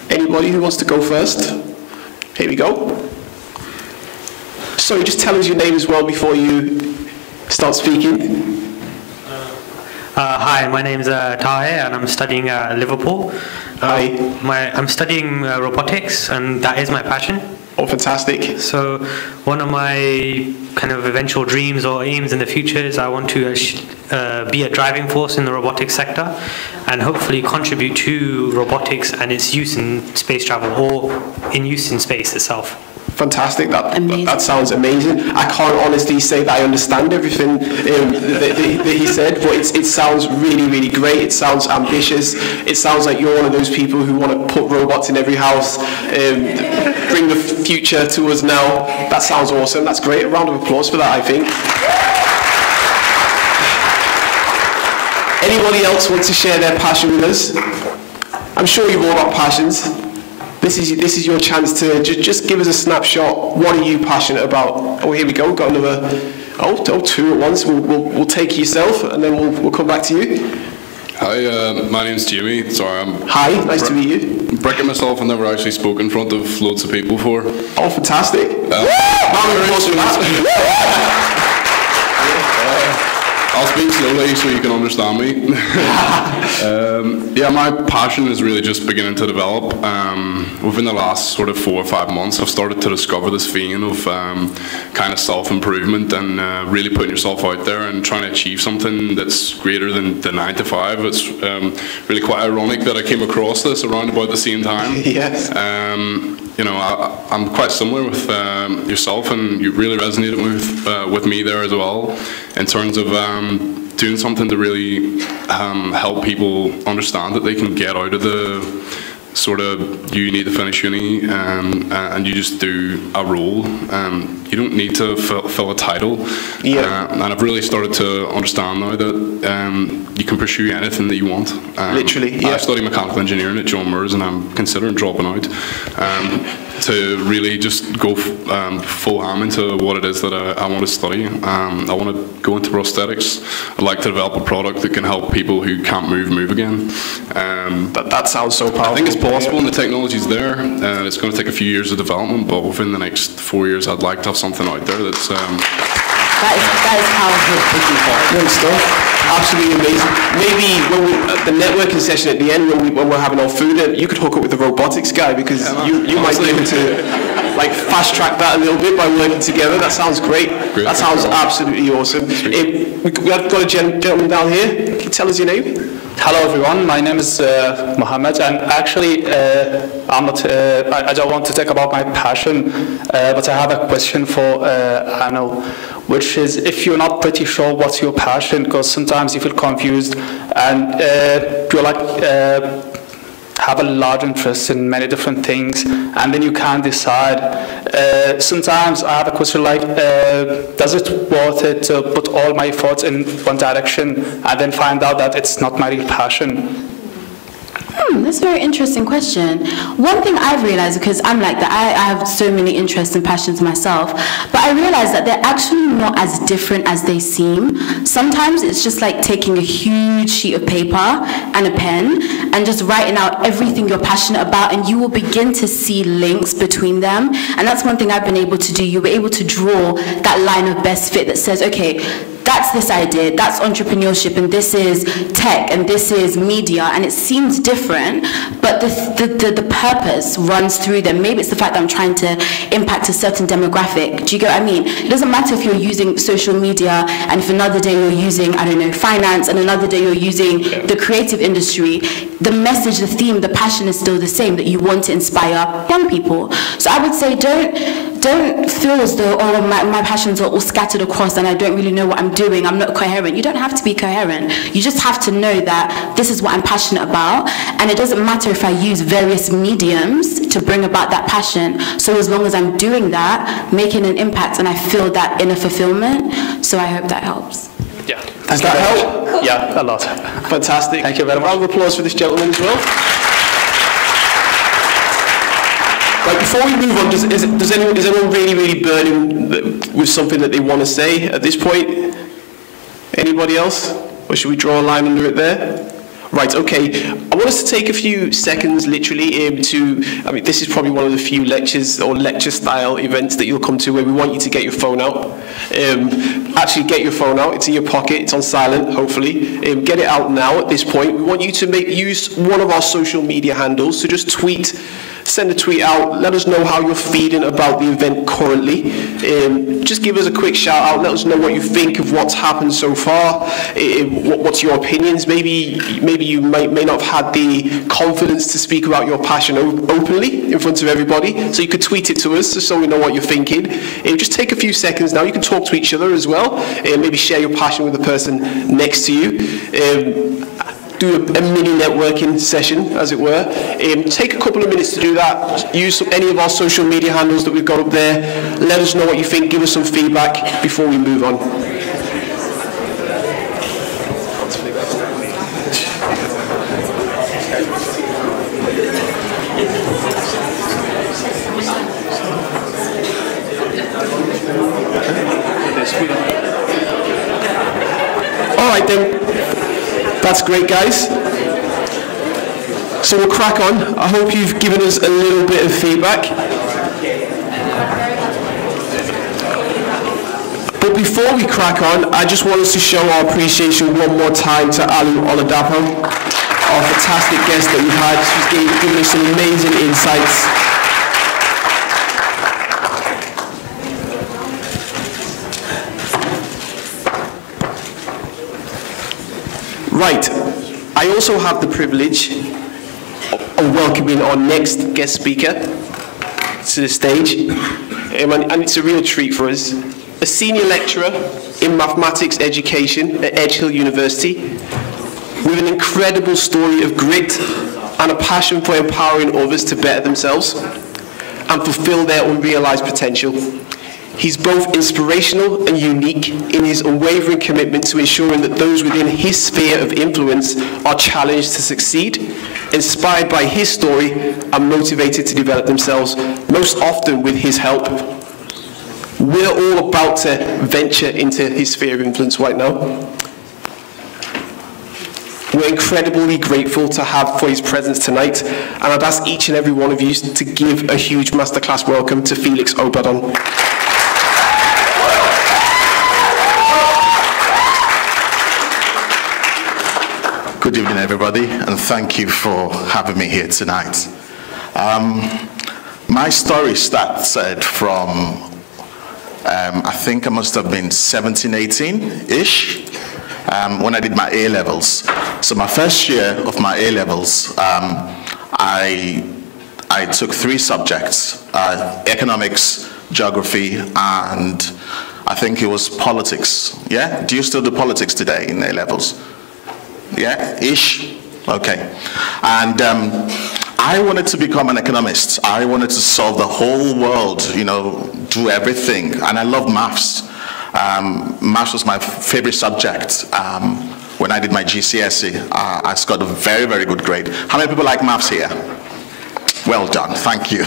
Anybody who wants to go first? Here we go. Sorry, just tell us your name as well before you start speaking. Hi, my name is Tahir and I'm studying at Liverpool. Hi. I'm studying robotics and that is my passion. Oh, fantastic. So one of my kind of eventual dreams or aims in the future is I want to be a driving force in the robotics sector and hopefully contribute to robotics and its use in space travel or in use in space itself. Fantastic. That sounds amazing. I can't honestly say that I understand everything that he said, but it sounds really, really great. It sounds ambitious. It sounds like you're one of those people who want to put robots in every house, bring the future to us now. That sounds awesome. That's great. A round of applause for that, I think. Anybody else want to share their passion with us? I'm sure you've all got passions. This is your chance to just give us a snapshot. What are you passionate about? Oh, here we go. We've got another. Two at once. We'll take yourself, and then we'll come back to you. Hi, my name's Jamie. Sorry, Hi, nice to meet you. I'm breaking myself. I've never actually spoken in front of loads of people before. Oh, fantastic! I'll speak slowly so you can understand me. Yeah, my passion is really just beginning to develop. Within the last sort of 4 or 5 months, I've started to discover this FEIN of kind of self-improvement and really putting yourself out there and trying to achieve something that's greater than the 9 to 5. It's really quite ironic that I came across this around about the same time. Yes. You know, I'm quite similar with yourself, and you really resonated with me there as well, in terms of doing something to really help people understand that they can get out of the sort of you need to finish uni and you just do a role. You don't need to fill a title. Yeah. And I've really started to understand now that you can pursue anything that you want. Literally, yeah. I study mechanical engineering at John Moores and I'm considering dropping out to really just go full ham into what it is that I want to study. I want to go into prosthetics. I'd like to develop a product that can help people who can't move again. That sounds so powerful. I think it's possible and the technology's there. It's going to take a few years of development, but within the next 4 years I'd like to have something out there that's... That is powerful. Good stuff. Absolutely amazing. Maybe when the networking session at the end, when we're having our food, you could hook up with the robotics guy, because you might be able to like fast track that a little bit by working together. That sounds great. That sounds absolutely awesome. We've got a gentleman down here. Can you tell us your name? Hello everyone, my name is Mohammed, and actually I don't want to talk about my passion, but I have a question for Anu, which is, if you're not pretty sure what's your passion, because sometimes you feel confused and you're like have a large interest in many different things, and then you can't decide. Sometimes I have a question like, does it worth it to put all my thoughts in one direction and then find out that it's not my real passion? That's a very interesting question. One thing I've realized, because I'm like that, I have so many interests and passions myself, but I realized that they're actually not as different as they seem. Sometimes it's just like taking a huge sheet of paper and a pen and just writing out everything you're passionate about, and you will begin to see links between them. And that's one thing I've been able to do. You'll be able to draw that line of best fit that says, okay, that's this idea, that's entrepreneurship, and this is tech, and this is media, and it seems different, but the purpose runs through them. Maybe it's the fact that I'm trying to impact a certain demographic. Do you get what I mean? It doesn't matter if you're using social media, and if another day you're using, I don't know, finance, and another day you're using the creative industry. The message, the theme, the passion is still the same, that you want to inspire young people. So I would say don't feel as though, oh, my passions are all scattered across and I don't really know what I'm doing, I'm not coherent. You don't have to be coherent. You just have to know that this is what I'm passionate about, and it doesn't matter if I use various mediums to bring about that passion. So as long as I'm doing that, making an impact, and I feel that inner fulfillment. So I hope that helps. Yeah, Does that help? Yeah, a lot. Fantastic. Thank you very much. A round of applause for this gentleman as well. Right, before we move on, is anyone really burning with something that they want to say at this point? Anybody else? Or should we draw a line under it there? Right, okay. I want us to take a few seconds, literally, I mean, this is probably one of the few lectures or lecture-style events that you'll come to where we want you to get your phone out. Actually, get your phone out. It's in your pocket. It's on silent, hopefully. Get it out now at this point. We want you to use one of our social media handles. So just tweet. Send a tweet out, let us know how you're feeling about the event currently. Just give us a quick shout out, let us know what you think of what's happened so far, what's your opinions. Maybe you may not have had the confidence to speak about your passion openly in front of everybody, so you could tweet it to us so we know what you're thinking. Just take a few seconds now, you can talk to each other as well, maybe share your passion with the person next to you. Do a mini networking session, as it were. Take a couple of minutes to do that. Use any of our social media handles that we've got up there. Let us know what you think. Give us some feedback before we move on. All right then. That's great, guys. So we'll crack on. I hope you've given us a little bit of feedback. But before we crack on, I just want us to show our appreciation one more time to Oladapo, our fantastic guest that we've had. She's given us some amazing insights. Right, I also have the privilege of welcoming our next guest speaker to the stage, and it's a real treat for us. A senior lecturer in mathematics education at Edge Hill University, with an incredible story of grit and a passion for empowering others to better themselves and fulfill their unrealized potential. He's both inspirational and unique in his unwavering commitment to ensuring that those within his sphere of influence are challenged to succeed, inspired by his story and motivated to develop themselves, most often with his help. We're all about to venture into his sphere of influence right now. We're incredibly grateful to have for his presence tonight, and I'd ask each and every one of you to give a huge masterclass welcome to Felix Obadan. Good evening, everybody, and thank you for having me here tonight. My story started from, I think I must have been 17, 18-ish, when I did my A-levels. So my first year of my A-levels, I took 3 subjects, economics, geography, and I think it was politics. Yeah? Do you still do politics today in A-levels? Yeah, ish, okay. And I wanted to become an economist. I wanted to solve the whole world, you know, do everything. And I love maths. Maths was my favorite subject. When I did my GCSE, I scored a very, very good grade. How many people like maths here? Well done, thank you.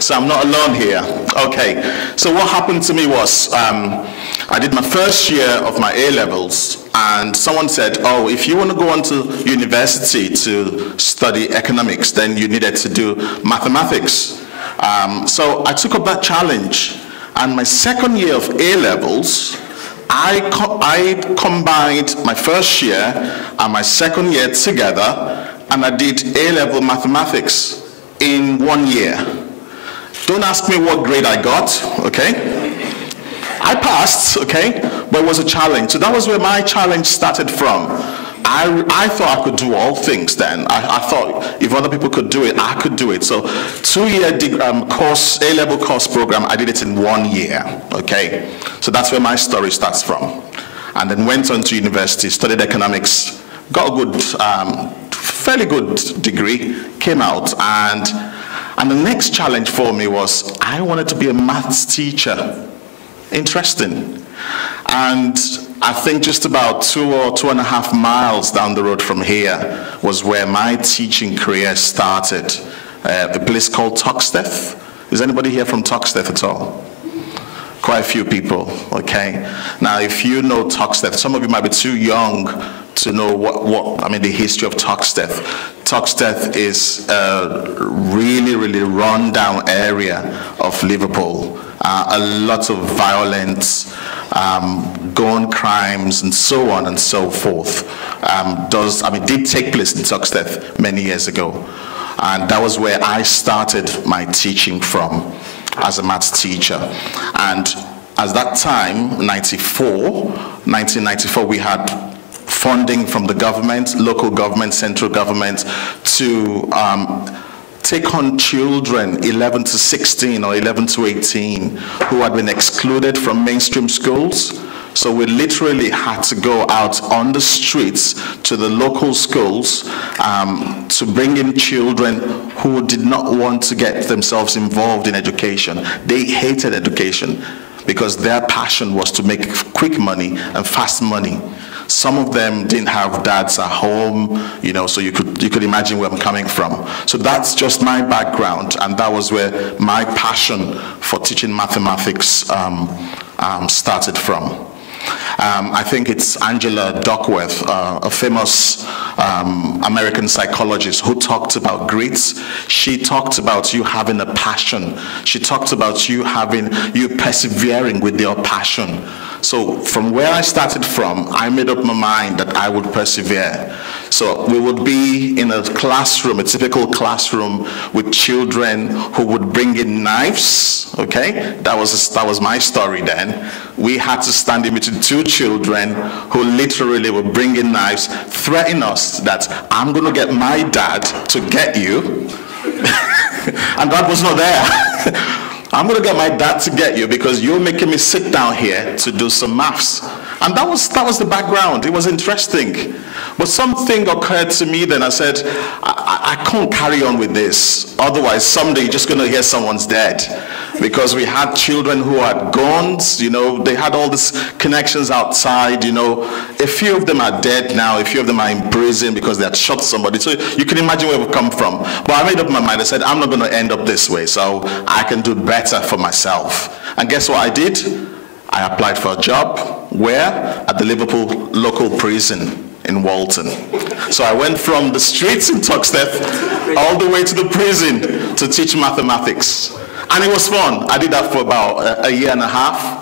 So I'm not alone here. Okay, so what happened to me was, I did my first year of my A-levels, and someone said, oh, if you want to go on to university to study economics, then you needed to do mathematics. So I took up that challenge, and my second year of A-levels, I combined my first year and my second year together, and I did A-level mathematics in 1 year. Don't ask me what grade I got, okay? I passed, okay, but it was a challenge. So that was where my challenge started from. I thought I could do all things then. I thought if other people could do it, I could do it. So 2-year course, A-level course program, I did it in 1 year, okay? So that's where my story starts from. And then went on to university, studied economics, got a good, fairly good degree, came out, and the next challenge for me was I wanted to be a maths teacher. Interesting. And I think just about 2 or 2.5 miles down the road from here was where my teaching career started. A place called Toxteth. Is anybody here from Toxteth at all? Quite a few people, okay? Now, if you know Toxteth, some of you might be too young to know the history of Toxteth. Toxteth is a really, really run-down area of Liverpool. A lot of violence, gun crimes, and so on and so forth. Did take place in Toxteth many years ago. And that was where I started my teaching from as a maths teacher. And at that time, 1994, we had funding from the government, local government, central government, to take on children 11 to 16 or 11 to 18 who had been excluded from mainstream schools. So we literally had to go out on the streets to the local schools to bring in children who did not want to get themselves involved in education. They hated education because their passion was to make quick money and fast money. Some of them didn't have dads at home, so you could imagine where I'm coming from. So that's just my background, and that was where my passion for teaching mathematics started from. I think it's Angela Duckworth, a famous American psychologist who talked about grit. She talked about you having a passion. She talked about you persevering with your passion. So from where I started from, I made up my mind that I would persevere. So we would be in a classroom, a typical classroom, with children who would bring in knives, okay? That was my story then. We had to stand in between two children who literally would bring in knives, threaten us that I'm going to get my dad to get you. And Dad was not there. I'm going to get my dad to get you because you're making me sit down here to do some maths. And that was the background. It was interesting. But something occurred to me then. I said, I can't carry on with this. Otherwise, someday you're just going to hear someone's dead. Because we had children who had guns, they had all these connections outside, A few of them are dead now. A few of them are in prison because they had shot somebody. So you can imagine where we've come from. But I made up my mind. I said, I'm not going to end up this way. So I can do better for myself. And guess what I did? I applied for a job. Where? At the Liverpool local prison in Walton. So I went from the streets in Toxteth all the way to the prison to teach mathematics. And it was fun. I did that for about a year and a half.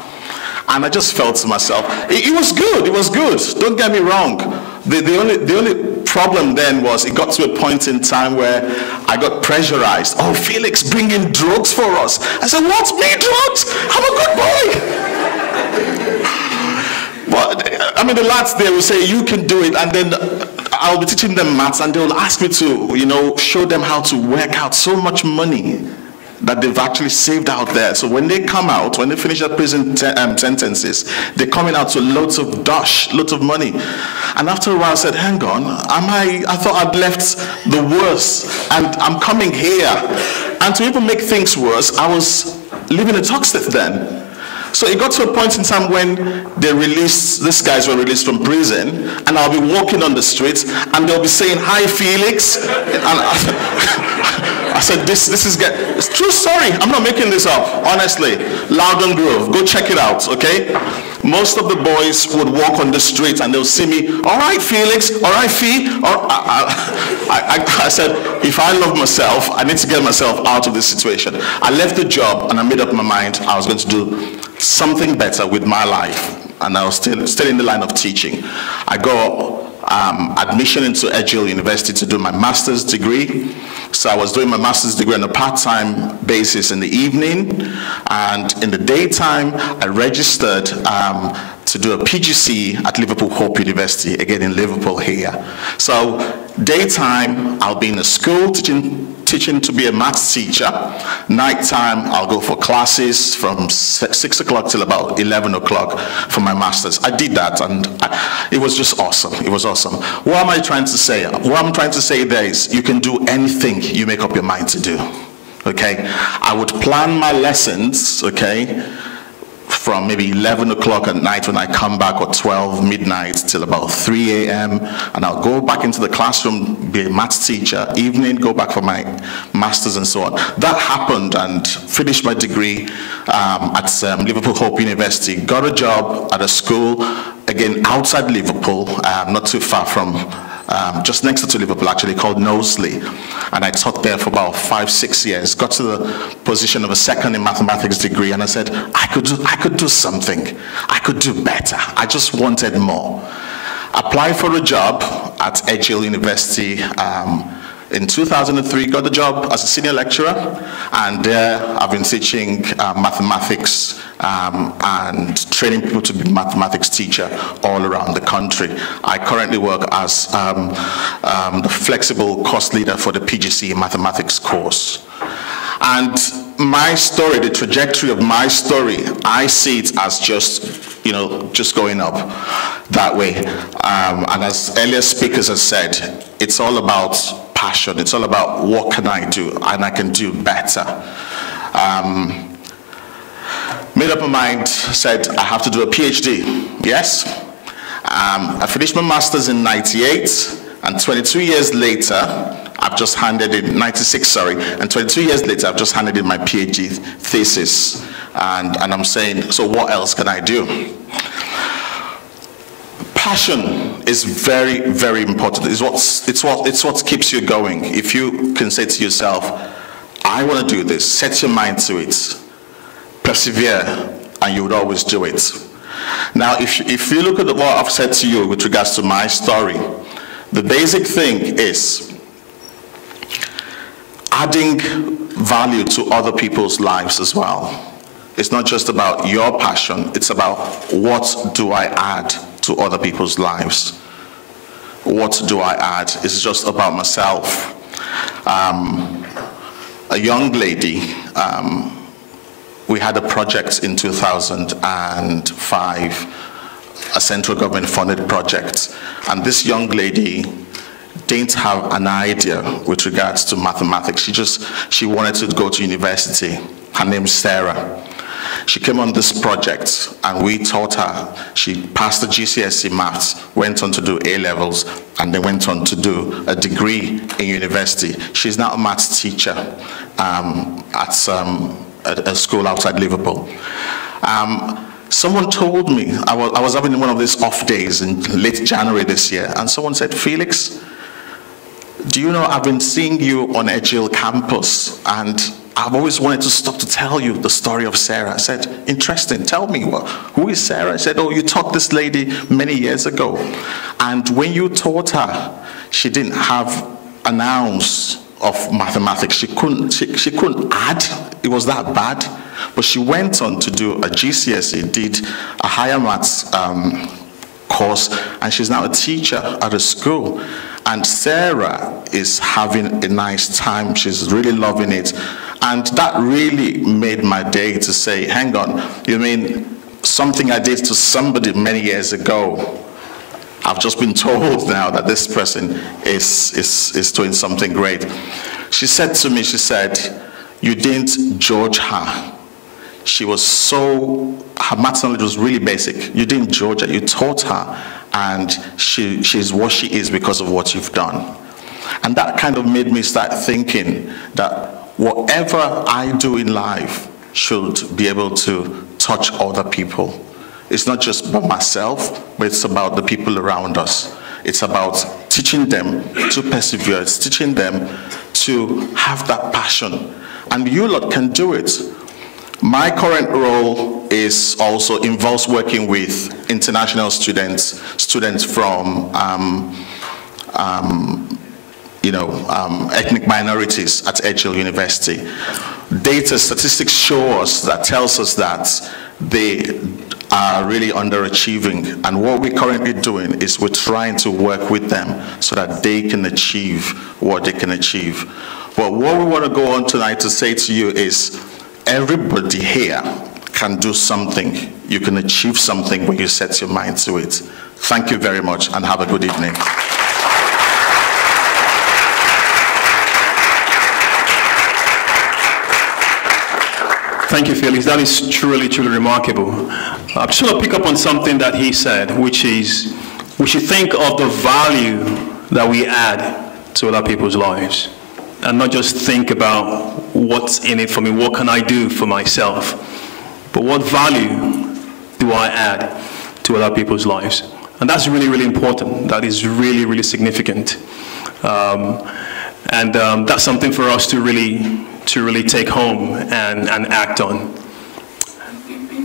And I just felt to myself, it was good, it was good. Don't get me wrong. The only problem then was it got to a point in time where I got pressurized. Oh, Felix, bring in drugs for us. I said, what? Me drugs? I'm a good boy. But, the lads there will say, you can do it. And then I'll be teaching them maths and they'll ask me to, show them how to work out so much money that they've actually saved out there. So when they come out, when they finish their prison sentences, they're coming out to loads of dosh, loads of money. And after a while I said, hang on, I thought I'd left the worst and I'm coming here. And to even make things worse, I was living in Toxteth then. So it got to a point in time when these guys were released from prison, and I'll be walking on the streets, and they'll be saying, hi, Felix. And I said, this is it's true story. I'm not making this up, honestly. Loudon Grove, go check it out, okay? Most of the boys would walk on the street, and they'll see me, all right, Felix, all right, Fee. I said, if I love myself, I need to get myself out of this situation. I left the job, and I made up my mind I was going to do something better with my life, and I was still in the line of teaching. I got admission into LJMU University to do my master's degree. So I was doing my master's degree on a part-time basis in the evening, and in the daytime I registered to do a PGC at Liverpool Hope University, again in Liverpool here. So daytime I'll be in a school teaching to be a maths teacher. Nighttime I'll go for classes from 6 o'clock till about 11 o'clock for my master's. I did that, and it was just awesome. It was awesome. What am I trying to say? What I'm trying to say there is you can do anything you make up your mind to do. Okay? I would plan my lessons, okay, from maybe 11 o'clock at night when I come back, or 12 midnight till about 3 a.m. And I'll go back into the classroom, be a maths teacher, evening, go back for my master's and so on. That happened, and finished my degree at Liverpool Hope University. Got a job at a school, again, outside Liverpool, not too far from, just next to Liverpool actually, called Knowsley. And I taught there for about 5-6 years. Got to the position of a second in mathematics degree, and I said, I could do something. I could do better. I just wanted more. Applied for a job at LJMU University in 2003, got the job as a senior lecturer, and there I've been teaching mathematics and training people to be mathematics teacher all around the country. I currently work as the flexible course leader for the PGC mathematics course. And my story, the trajectory of my story, I see it as just, just going up that way. And as earlier speakers have said, it's all about passion. It's all about what can I do, and I can do better. Made up my mind, said I have to do a PhD. Yes. I finished my master's in '98, and 22 years later, I've just handed in, 96, sorry, and 22 years later, I've just handed in my PhD thesis. And I'm saying, so what else can I do? Passion is very, very important. It's what keeps you going. If you can say to yourself, I want to do this, set your mind to it, persevere, and you would always do it. Now, if you look at what I've said to you with regards to my story, the basic thing is adding value to other people's lives as well. It's not just about your passion, it's about what do I add to other people's lives. What do I add? It's just about myself. A young lady, we had a project in 2005, a central government funded project, and this young lady didn't have an idea with regards to mathematics. She wanted to go to university. Her name's Sarah. She came on this project and we taught her. She passed the GCSE maths, went on to do A-levels, and then went on to do a degree in university. She's now a maths teacher at a school outside Liverpool. Someone told me, I was having one of these off days in late January this year, and someone said, Felix, do you know I've been seeing you on LJMU campus, and I've always wanted to stop to tell you the story of Sarah. I said, interesting, tell me, who is Sarah? I said, oh, you taught this lady many years ago. And when you taught her, she didn't have an ounce of mathematics. She couldn't add, it was that bad. But she went on to do a GCSE, did a higher maths course, and she's now a teacher at a school. And Sarah is having a nice time. She's really loving it. And that really made my day to say, hang on, you mean something I did to somebody many years ago, I've just been told now that this person is doing something great. She said to me, she said, you didn't judge her. She was her maths knowledge was really basic. You didn't judge her, you taught her, and she's what she is because of what you've done. And that kind of made me start thinking that whatever I do in life should be able to touch other people. It's not just about myself, but it's about the people around us. It's about teaching them to persevere. It's teaching them to have that passion. And you lot can do it. My current role also involves working with international students from ethnic minorities at LJMU University. Data statistics show us that tells us that they are really underachieving, and what we're currently doing is we're trying to work with them so that they can achieve what they can achieve. But what we want to go on tonight to say to you is everybody here can do something. You can achieve something when you set your mind to it. Thank you very much and have a good evening. Thank you, Felix. That is truly, truly remarkable. I just want to pick up on something that he said, which is we should think of the value that we add to other people's lives, and not just think about what's in it for me, what can I do for myself, but what value do I add to other people's lives. And that's really, really important. That is really, really significant. That's something for us to really take home and act on.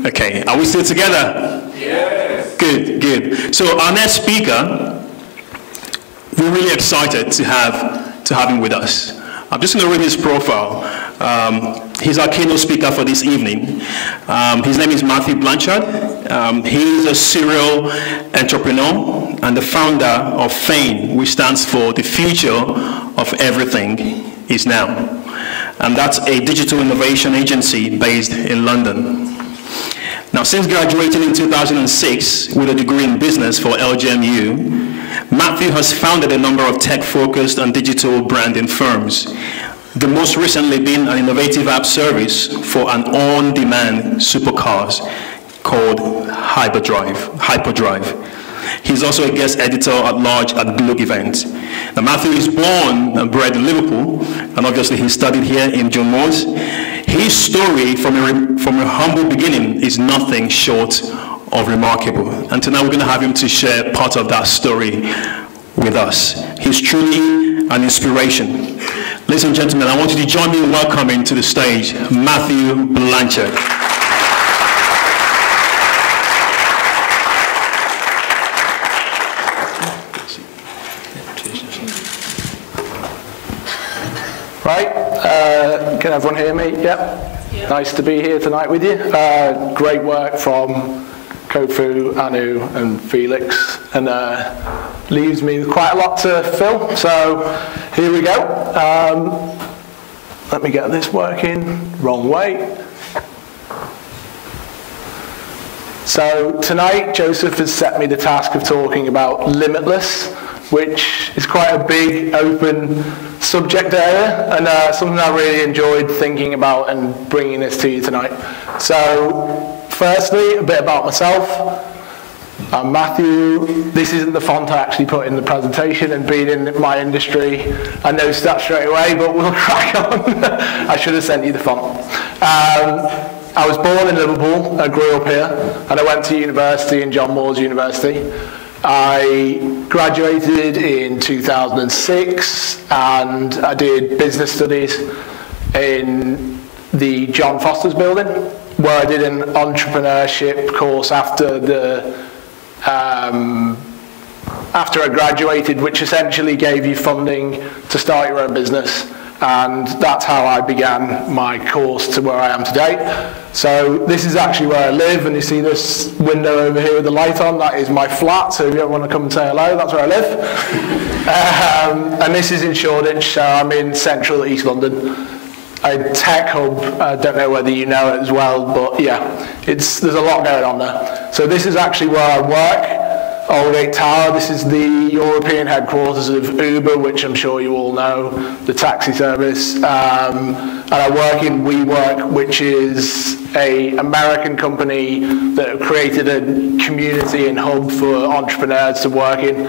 Okay, are we still together? Yes. Good, good. So our next speaker, we're really excited to have him with us. I'm just going to read his profile. He's our keynote speaker for this evening. His name is Matthew Blanchard. He's a serial entrepreneur and the founder of FEIN, which stands for The Future of Everything Is Now. And that's a digital innovation agency based in London. Now, since graduating in 2006 with a degree in business for LJMU, Matthew has founded a number of tech-focused and digital branding firms, the most recently being an innovative app service for an on-demand supercars called Hyperdrive. He's also a guest editor at large at Globe Events. Now, Matthew is born and bred in Liverpool, and obviously he studied here in John Moores. His story from a humble beginning is nothing short of remarkable. And tonight we're going to have him to share part of that story with us. He's truly an inspiration. Ladies and gentlemen, I want you to join me in welcoming to the stage Matthew Blanchard. Right, can everyone hear me? Yep. Yeah. Nice to be here tonight with you. Great work from Kofo, Anu and Felix, and leaves me with quite a lot to fill, so here we go. Let me get this working, wrong way. So tonight Joseph has set me the task of talking about limitless, which is quite a big, open subject area, and something I really enjoyed thinking about and bringing this to you tonight. So, firstly, a bit about myself. I'm Matthew. This isn't the font I actually put in the presentation, and being in my industry, I noticed that straight away, but we'll crack on. I should have sent you the font. I was born in Liverpool, I grew up here, and I went to university in John Moores University. I graduated in 2006 and I did business studies in the John Foster's Building, where I did an entrepreneurship course after I graduated, which essentially gave you funding to start your own business. And that's how I began my course to where I am today. So this is actually where I live, and you see this window over here with the light on, that is my flat, so if you ever want to come and say hello, that's where I live. And this is in Shoreditch, so I'm in central East London. A tech hub, I don't know whether you know it as well, but yeah, there's a lot going on there. So this is actually where I work. Aldgate Tower, this is the European headquarters of Uber, which I'm sure you all know, the taxi service. And I work in WeWork, which is an American company that have created a community and hub for entrepreneurs to work in.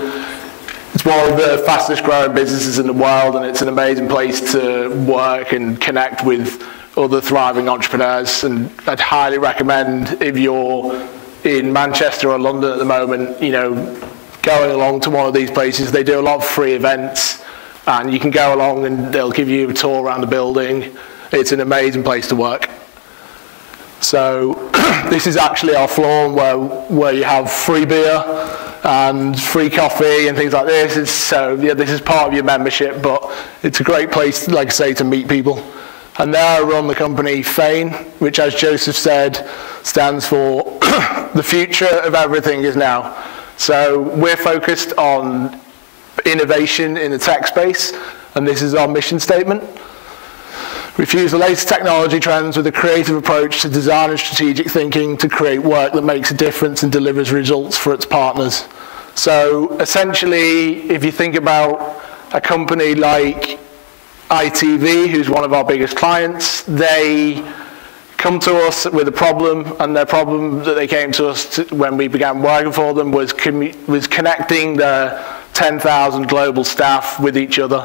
It's one of the fastest growing businesses in the world, and it's an amazing place to work and connect with other thriving entrepreneurs. And I'd highly recommend, if you're in Manchester or London at the moment, you know, going along to one of these places. They do a lot of free events, and you can go along and they'll give you a tour around the building. It's an amazing place to work. So this is actually our floor where you have free beer and free coffee and things like this. So yeah, this is part of your membership, but it's a great place, like I say, to meet people. And there I run the company FEIN, which, as Joseph said, stands for The Future of Everything Is Now. So we're focused on innovation in the tech space, and this is our mission statement. We fuse the latest technology trends with a creative approach to design and strategic thinking to create work that makes a difference and delivers results for its partners. So essentially, if you think about a company like ITV, who's one of our biggest clients, they come to us with a problem, and their problem that they came to us when we began working for them was connecting the 10,000 global staff with each other.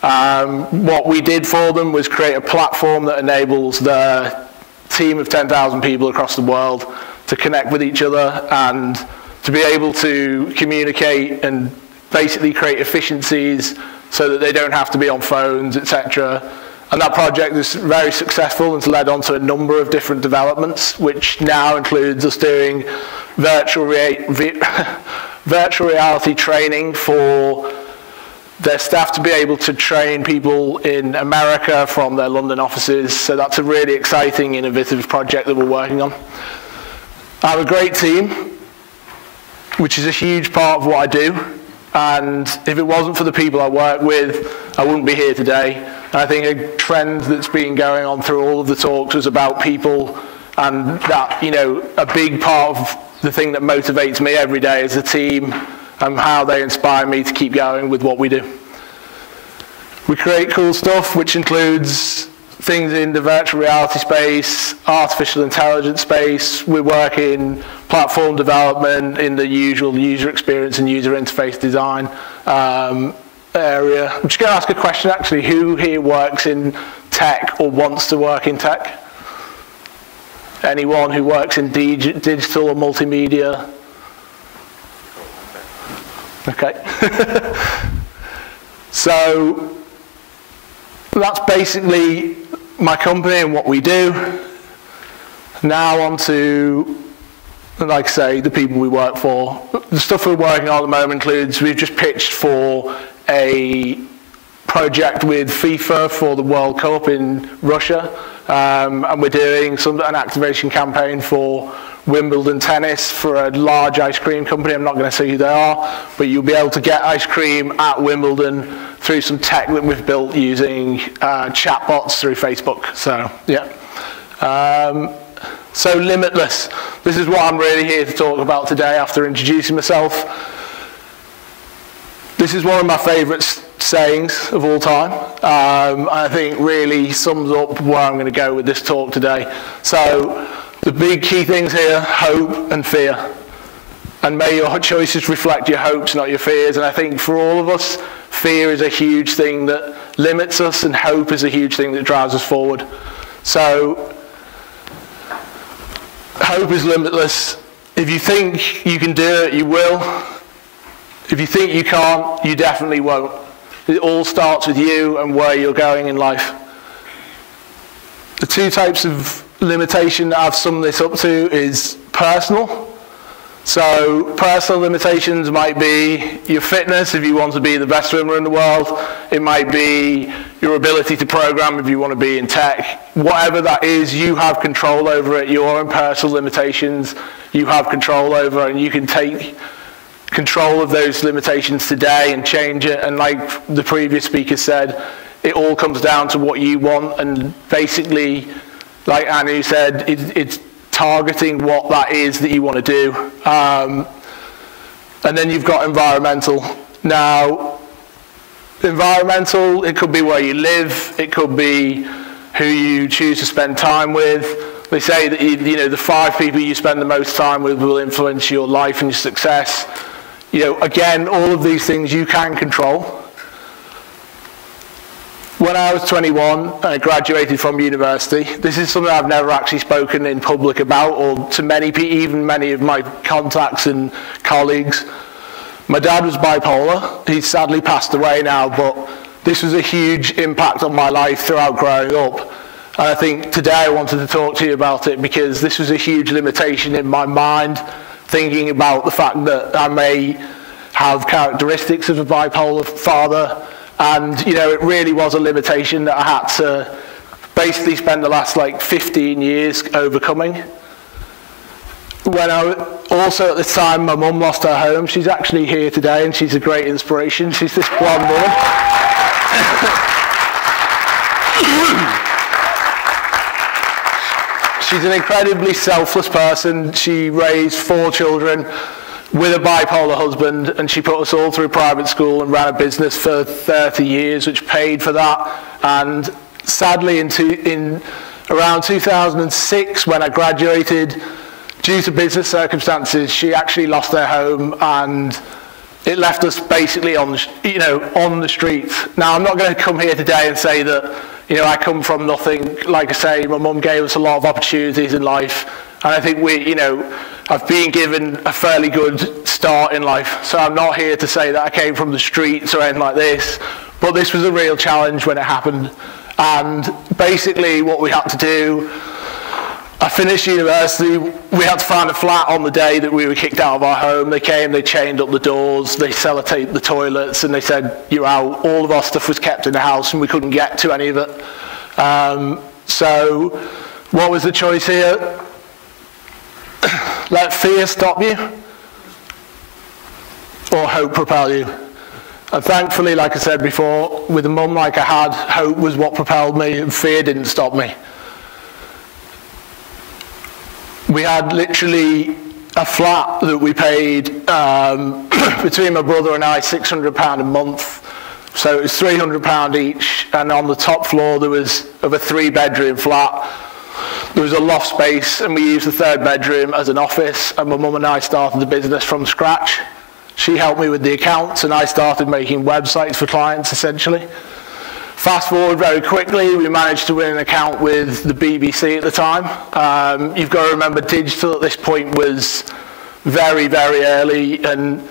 What we did for them was create a platform that enables the team of 10,000 people across the world to connect with each other and to be able to communicate and basically create efficiencies so that they don't have to be on phones, etc. And that project is very successful and has led on to a number of different developments, which now includes us doing virtual reality training for their staff to be able to train people in America from their London offices. So that's a really exciting, innovative project that we're working on. I have a great team, which is a huge part of what I do. And if it wasn't for the people I work with, I wouldn't be here today. And I think a trend that's been going on through all of the talks was about people, and that, you know, a big part of the thing that motivates me every day is the team and how they inspire me to keep going with what we do. We create cool stuff, which includes things in the virtual reality space, artificial intelligence space. We work in platform development in the usual user experience and user interface design area. I'm just going to ask a question actually. Who here works in tech or wants to work in tech? Anyone who works in digital or multimedia? Okay. So that's basically my company and what we do. Now on to, like I say, the people we work for. The stuff we're working on at the moment includes, we've just pitched for a project with FIFA for the World Cup in Russia, and we're doing an activation campaign for Wimbledon tennis for a large ice cream company. I'm not going to say who they are, but you'll be able to get ice cream at Wimbledon through some tech that we've built using chatbots through Facebook. So, yeah. So Limitless. This is what I'm really here to talk about today after introducing myself. This is one of my favourite sayings of all time. I think really sums up where I'm going to go with this talk today. So, the big key things here, hope and fear. And may your choices reflect your hopes, not your fears. And I think for all of us, fear is a huge thing that limits us, and hope is a huge thing that drives us forward. So, hope is limitless. If you think you can do it, you will. If you think you can't, you definitely won't. It all starts with you and where you're going in life. The two types of limitation that I've summed this up to is personal. So personal limitations might be your fitness if you want to be the best swimmer in the world. It might be your ability to program if you want to be in tech. Whatever that is, you have control over it. Your own personal limitations you have control over, and you can take control of those limitations today and change it. And like the previous speaker said, it all comes down to what you want, and basically, like Anu said, it's targeting what that is that you want to do. And then you've got environmental. Now, environmental, it could be where you live, it could be who you choose to spend time with. They say that you know, the 5 people you spend the most time with will influence your life and your success. You know, again, all of these things you can control. When I was 21, I graduated from university. This is something I've never actually spoken in public about, or to many people, even many of my contacts and colleagues. My dad was bipolar. He's sadly passed away now, but this was a huge impact on my life throughout growing up. And I think today I wanted to talk to you about it because this was a huge limitation in my mind, thinking about the fact that I may have characteristics of a bipolar father. And, you know, it really was a limitation that I had to basically spend the last, 15 years overcoming. When also at the time, my mum lost her home. She's actually here today, and she's a great inspiration. She's this blonde woman. She's an incredibly selfless person. She raised 4 children with a bipolar husband, and she put us all through private school and ran a business for 30 years, which paid for that. And sadly, in Around 2006, when I graduated, due to business circumstances, she actually lost their home, and it left us basically on the streets. Now, I'm not going to come here today and say that, I come from nothing. Like I say, my mum gave us a lot of opportunities in life, and I think I've been given a fairly good start in life. So I'm not here to say that I came from the streets or anything like this, but this was a real challenge when it happened. And basically what we had to do, I finished university, we had to find a flat on the day that we were kicked out of our home. They came, they chained up the doors, they sellotaped the toilets, and they said, you're out. All of our stuff was kept in the house and we couldn't get to any of it. So what was the choice here? Let fear stop you, or hope propel you. And thankfully, like I said before, with a mum like I had, hope was what propelled me, and fear didn't stop me. We had literally a flat that we paid, between my brother and I, £600 a month. So it was £300 each, and on the top floor there was, of a 3-bedroom flat, there was a loft space, and we used the 3rd bedroom as an office, and my mum and I started the business from scratch. She helped me with the accounts, and I started making websites for clients, essentially. Fast forward very quickly, we managed to win an account with the BBC at the time. You've got to remember, digital at this point was very, very early, and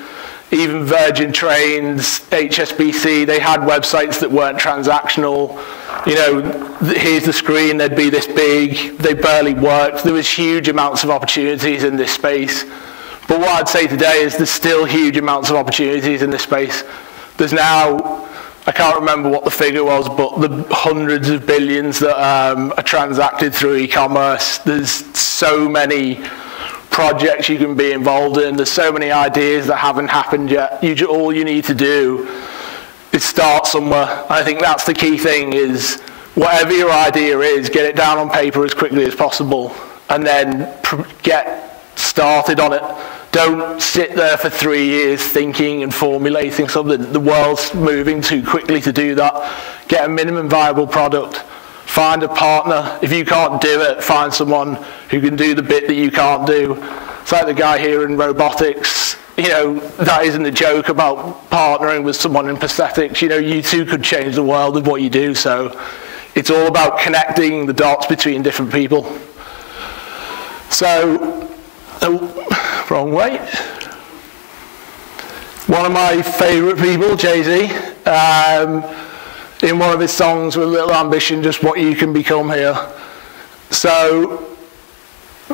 even Virgin Trains, HSBC, they had websites that weren't transactional. Here's the screen, they'd be this big, they barely worked. There was huge amounts of opportunities in this space. But what I'd say today is there's still huge amounts of opportunities in this space. There's now, I can't remember what the figure was, but the hundreds of billions that are transacted through e-commerce. There's so many projects you can be involved in. There's so many ideas that haven't happened yet. All you need to do is start somewhere. I think that's the key thing, is whatever your idea is, get it down on paper as quickly as possible, and then get started on it. Don't sit there for 3 years thinking and formulating something. The world's moving too quickly to do that. Get a minimum viable product. Find a partner. If you can't do it, find someone who can do the bit that you can't do. It's like the guy here in robotics. That isn't a joke about partnering with someone in prosthetics. You too could change the world with what you do. So it's all about connecting the dots between different people. So, wrong way. One of my favourite people, Jay-Z, in one of his songs with Little Ambition, just what you can become here. So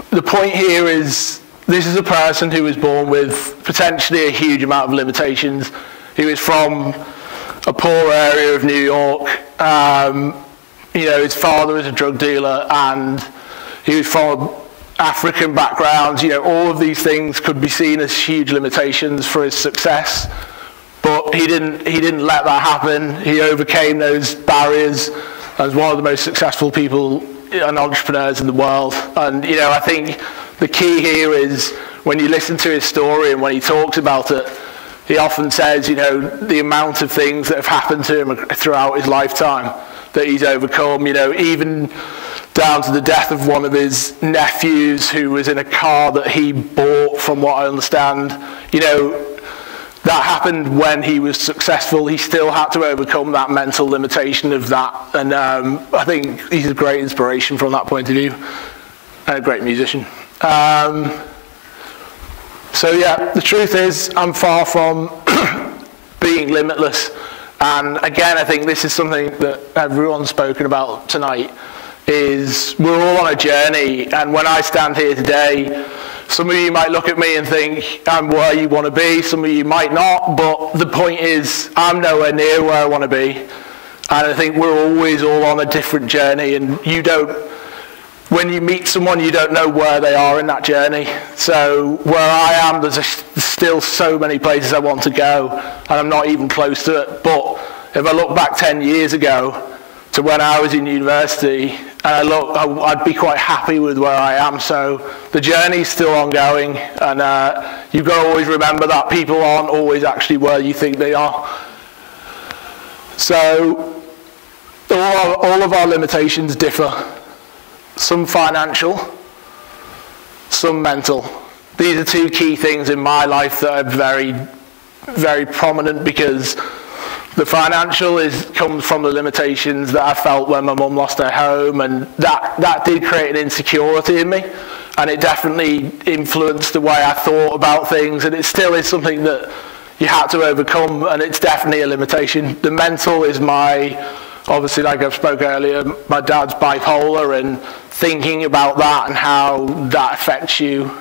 the point here is, this is a person who was born with potentially a huge amount of limitations. He was from a poor area of New York. His father was a drug dealer, and he was from African backgrounds. All of these things could be seen as huge limitations for his success, but he didn't let that happen. He overcame those barriers as one of the most successful people and entrepreneurs in the world. And I think the key here is, when you listen to his story and when he talks about it, he often says, the amount of things that have happened to him throughout his lifetime that he's overcome, even down to the death of one of his nephews who was in a car that he bought, from what I understand. That happened when he was successful. He still had to overcome that mental limitation of that. And I think he's a great inspiration from that point of view, and a great musician. So yeah, the truth is, I'm far from being limitless. And again, I think this is something that everyone's spoken about tonight, is we're all on a journey. And when I stand here today, some of you might look at me and think I'm where you want to be, some of you might not, but the point is, I'm nowhere near where I want to be. And I think we're always all on a different journey, and when you meet someone, you don't know where they are in that journey. So where I am, there's still so many places I want to go, and I'm not even close to it. But if I look back 10 years ago to when I was in university, and I'd be quite happy with where I am. So the journey's still ongoing, and you've got to always remember that people aren't always actually where you think they are. So all of our limitations differ. some financial, some mental. These are two key things in my life that are very, very prominent, because the financial comes from the limitations that I felt when my mum lost her home, and that did create an insecurity in me, and it definitely influenced the way I thought about things, and it still is something that you had to overcome, and it's definitely a limitation. The mental is obviously, like I've spoke earlier, my dad's bipolar, and thinking about that and how that affects you.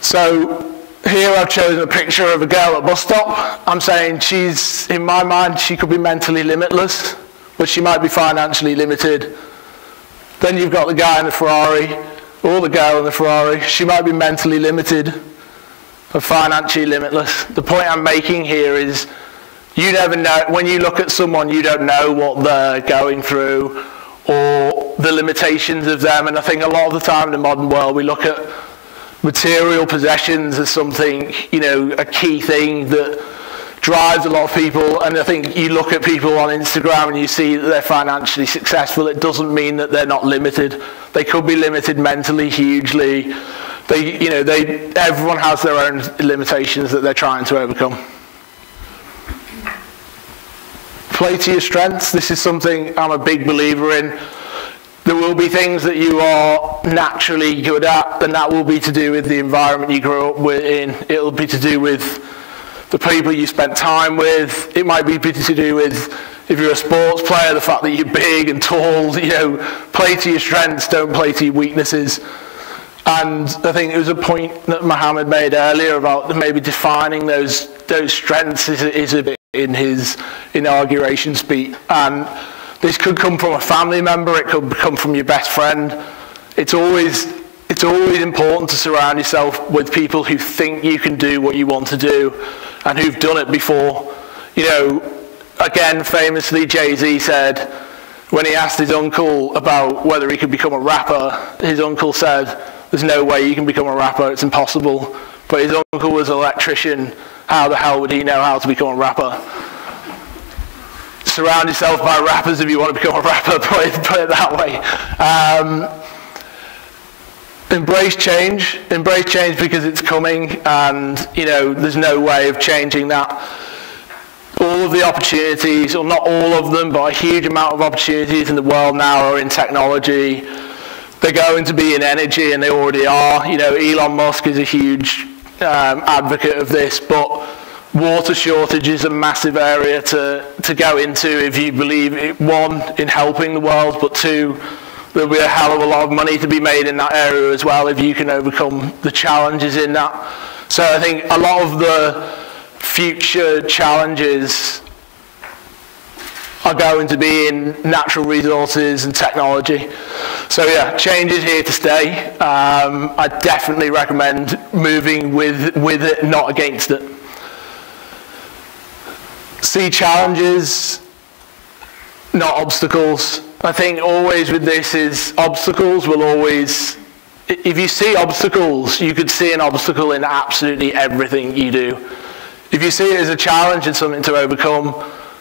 So here I've chosen a picture of a girl at bus stop. I'm saying in my mind, she could be mentally limitless, but she might be financially limited. Then you've got the guy in the Ferrari, or the girl in the Ferrari. She might be mentally limited, but financially limitless. The point I'm making here is, you never know. When you look at someone, you don't know what they're going through or the limitations of them. And I think a lot of the time in the modern world, we look at material possessions as something, a key thing that drives a lot of people. And I think you look at people on Instagram and you see that they're financially successful. It doesn't mean that they're not limited. They could be limited mentally hugely. Everyone has their own limitations that they're trying to overcome. Play to your strengths. This is something I'm a big believer in. There will be things that you are naturally good at, and that will be to do with the environment you grew up in. It'll be to do with the people you spent time with. It might be to do with, if you're a sports player, the fact that you're big and tall. Play to your strengths, don't play to your weaknesses. And I think it was a point that Mohammed made earlier about maybe defining those strengths is a bit in his inauguration speech. And this could come from a family member, it could come from your best friend. It's always important to surround yourself with people who think you can do what you want to do and who've done it before. Again, famously, Jay-Z said, when he asked his uncle about whether he could become a rapper, his uncle said, "There's no way you can become a rapper, it's impossible." But his uncle was an electrician. How the hell would he know how to become a rapper? Surround yourself by rappers if you want to become a rapper, put it that way. Embrace change because it's coming, and there's no way of changing that. All of the opportunities, or not all of them, but a huge amount of opportunities in the world now are in technology. They're going to be in energy, and they already are. Elon Musk is a huge advocate of this, but water shortage is a massive area to go into if you believe, one, in helping the world, but two, there'll be a hell of a lot of money to be made in that area as well if you can overcome the challenges in that. So I think a lot of the future challenges are going to be in natural resources and technology. So yeah, change is here to stay. I definitely recommend moving with it, not against it. See challenges, not obstacles. I think always with this is obstacles will always, if you see obstacles, you could see an obstacle in absolutely everything you do. If you see it as a challenge and something to overcome,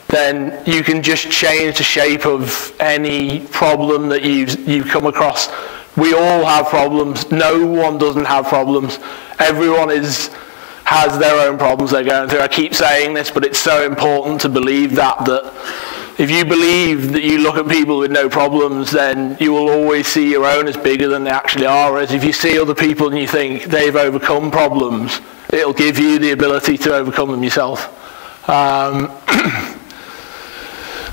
then you can just change the shape of any problem that you come across. We all have problems. No one doesn't have problems. Everyone has their own problems they're going through. I keep saying this, but it's so important to believe that if you believe that you look at people with no problems, then you will always see your own as bigger than they actually are. Whereas if you see other people and you think they've overcome problems, it'll give you the ability to overcome them yourself.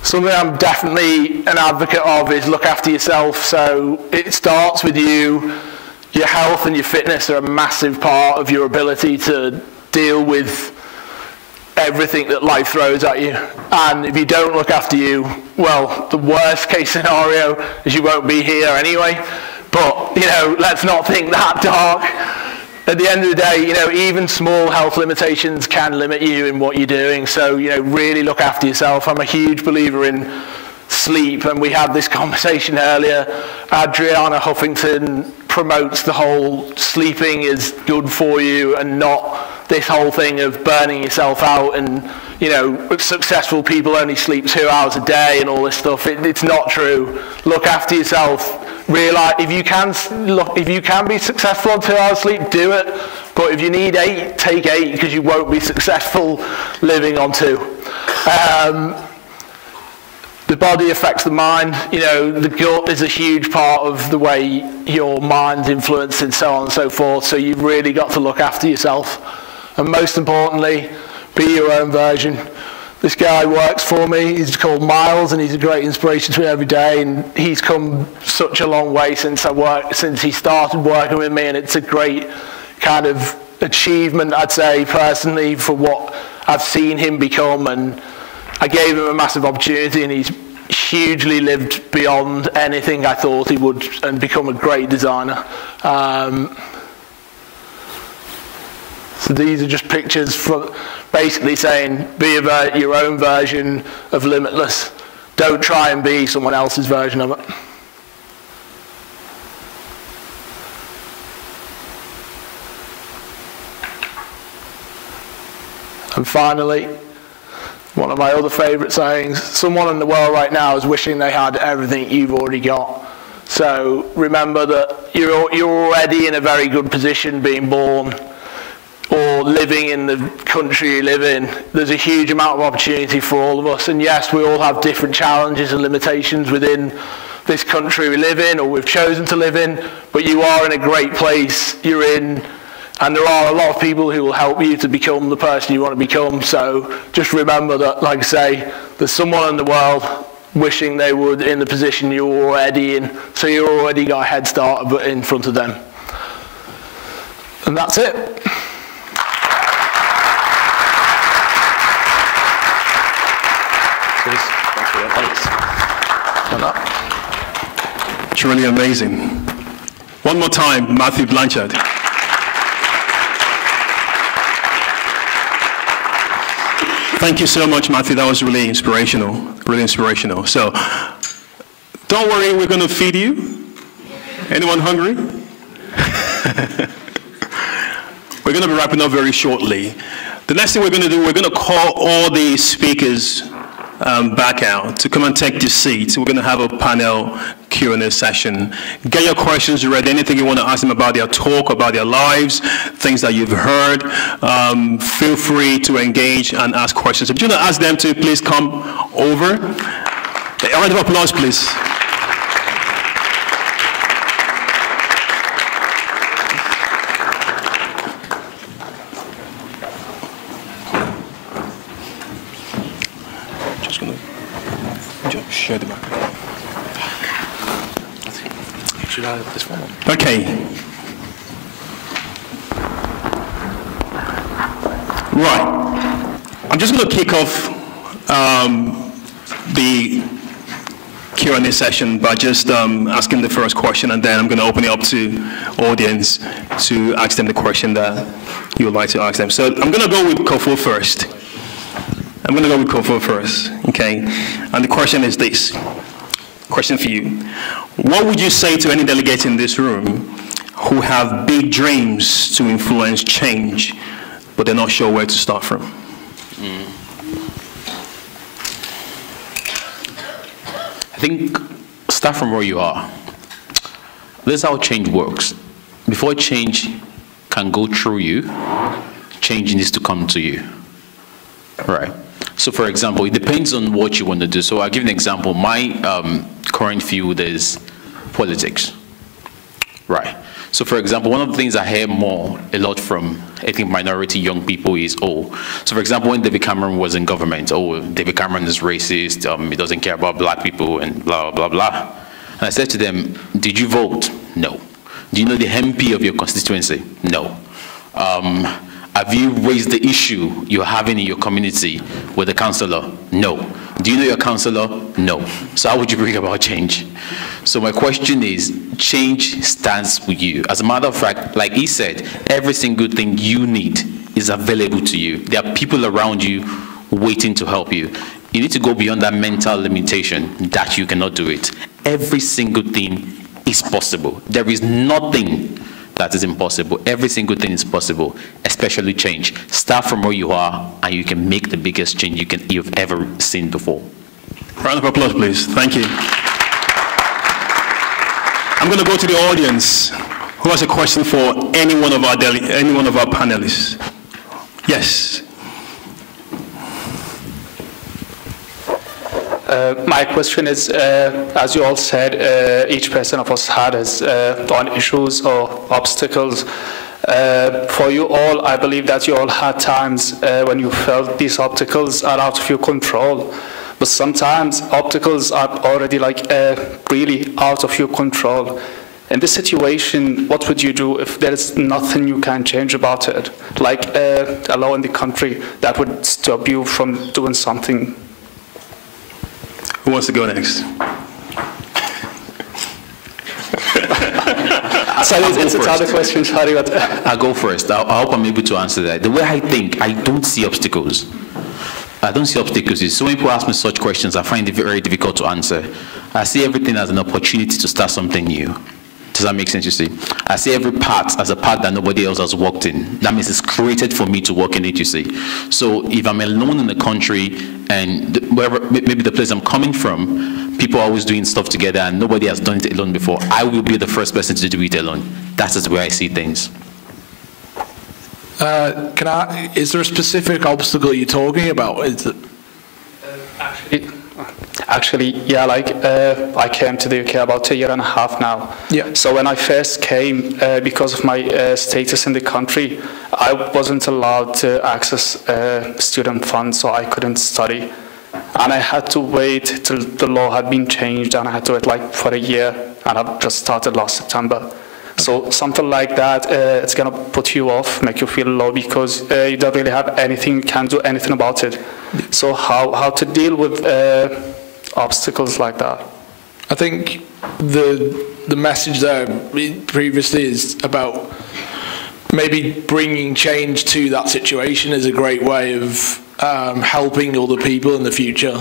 Something I'm definitely an advocate of is look after yourself. So it starts with you. Your health and your fitness are a massive part of your ability to deal with everything that life throws at you. And if you don't look after you, well, the worst case scenario is you won't be here anyway. But, let's not think that dark. At the end of the day, even small health limitations can limit you in what you're doing. So, really look after yourself. I'm a huge believer in sleep, and we had this conversation earlier. Adriana Huffington promotes the whole sleeping is good for you and not this whole thing of burning yourself out and you know, successful people only sleep 2 hours a day and all this stuff. It's not true. Look after yourself. Realize if you can be successful on 2 hours sleep, do it. But if you need 8, take 8, because you won't be successful living on 2. The body affects the mind. You know, the gut is a huge part of the way your mind's influenced and so on and so forth. So you've really got to look after yourself. And most importantly, be your own version. This guy works for me. He's called Miles, and he's a great inspiration to me every day. And he's come such a long way since he started working with me, and it's a great kind of achievement, I'd say, personally, for what I've seen him become. And I gave him a massive opportunity, and he's hugely lived beyond anything I thought he would, and become a great designer. So these are just pictures from basically saying, be your own version of Limitless. Don't try and be someone else's version of it. And finally, one of my other favourite sayings, someone in the world right now is wishing they had everything you've already got. So remember that you're already in a very good position being born or living in the country you live in. There's a huge amount of opportunity for all of us. And yes, we all have different challenges and limitations within this country we live in, or we've chosen to live in, but you are in a great place you're in. And there are a lot of people who will help you to become the person you want to become. So just remember that, like I say, there's someone in the world wishing they would in the position you're already in. So you've already got a head start in front of them. And that's it. It's really amazing. One more time, Matthew Blanchard. Thank you so much, Matthew. That was really inspirational. Really inspirational. So, don't worry, we're going to feed you. Anyone hungry? We're going to be wrapping up very shortly. The next thing we're going to do, we're going to call all the speakers back out to come and take your seats. We're going to have a panel Q&A session. Get your questions ready. Anything you want to ask them about their talk, about their lives, things that you've heard, feel free to engage and ask questions. If you want to ask them to please come over. A round of applause, please. Share the microphone. Should I have this one? Okay. Right. I'm just going to kick off the Q&A session by just asking the first question, and then I'm going to open it up to audience to ask them the question that you would like to ask them. So I'm going to go with Kofo first. Okay? And the question is this. Question for you. What would you say to any delegate in this room who have big dreams to influence change, but they're not sure where to start from? I think start from where you are. This is how change works. Before change can go through you, change needs to come to you. Right. So for example, it depends on what you want to do. So I'll give you an example. My current field is politics. Right. So for example, one of the things I hear a lot from, I think, minority young people is, so for example, when David Cameron was in government, David Cameron is racist, he doesn't care about black people, and blah, blah, blah. And I said to them, did you vote? No. Do you know the MP of your constituency? No. Have you raised the issue you're having in your community with the councillor? No. Do you know your councillor? No. So how would you bring about change? So my question is, change starts with you. As a matter of fact, like he said, every single thing you need is available to you. There are people around you waiting to help you. You need to go beyond that mental limitation that you cannot do it. Every single thing is possible. There is nothing that is impossible. Every single thing is possible, especially change. Start from where you are, and you can make the biggest change you've ever seen before. Round of applause, please. Thank you. I'm going to go to the audience. Who has a question for any one of our panelists? Yes. My question is, as you all said, each person of us had his own issues or obstacles. For you all, I believe that you all had times when you felt these obstacles are out of your control. But sometimes obstacles are already really out of your control. In this situation, what would you do if there is nothing you can change about it? Like a law in the country that would stop you from doing something. Who wants to go next? Sorry, it's another question. Sorry, but I'll go first. I hope I'm able to answer that. The way I think, I don't see obstacles. I don't see obstacles. So when people ask me such questions, I find it very difficult to answer. I see everything as an opportunity to start something new. Does that make sense, you see? I see every path as a path that nobody else has walked in. That means it's created for me to walk in it, you see. So if I'm alone in the country and wherever, maybe the place I'm coming from, people are always doing stuff together and nobody has done it alone before, I will be the first person to do it alone. That's just the way I see things. Is there a specific obstacle you're talking about? Is it... Actually, yeah, I came to the UK about 1.5 years now. Yeah. So when I first came, because of my status in the country, I wasn't allowed to access student funds, so I couldn't study. And I had to wait till the law had been changed, and I had to wait for 1 year, and I've just started last September. So something like that, it's going to put you off, make you feel low, because you don't really have anything, you can't do anything about it. So how to deal with obstacles like that? I think the message there previously is about maybe bringing change to that situation is a great way of helping other people in the future.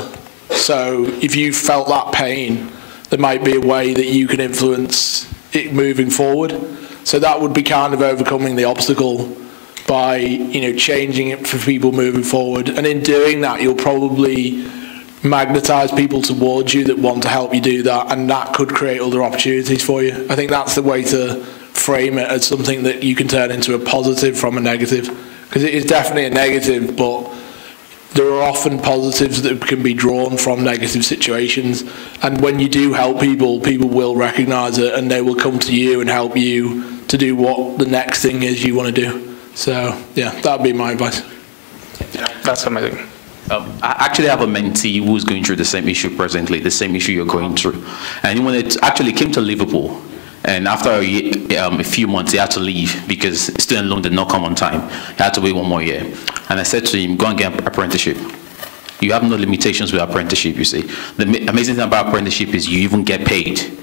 So if you felt that pain, there might be a way that you can influence it moving forward. So that would be kind of overcoming the obstacle by, changing it for people moving forward. And in doing that, you'll probably magnetize people towards you that want to help you do that, and that could create other opportunities for you. I think that's the way to frame it, as something that you can turn into a positive from a negative. Because it is definitely a negative, but there are often positives that can be drawn from negative situations, and when you do help people, people will recognize it and they will come to you and help you to do what the next thing is you want to do. So yeah, that'd be my advice. Yeah, that's amazing. I actually have a mentee who's going through the same issue presently, the same issue you're going through. And when it actually came to Liverpool, and after a few months, he had to leave because student loan did not come on time. He had to wait 1 more year. And I said to him, go and get an apprenticeship. You have no limitations with apprenticeship, you see. The amazing thing about apprenticeship is you even get paid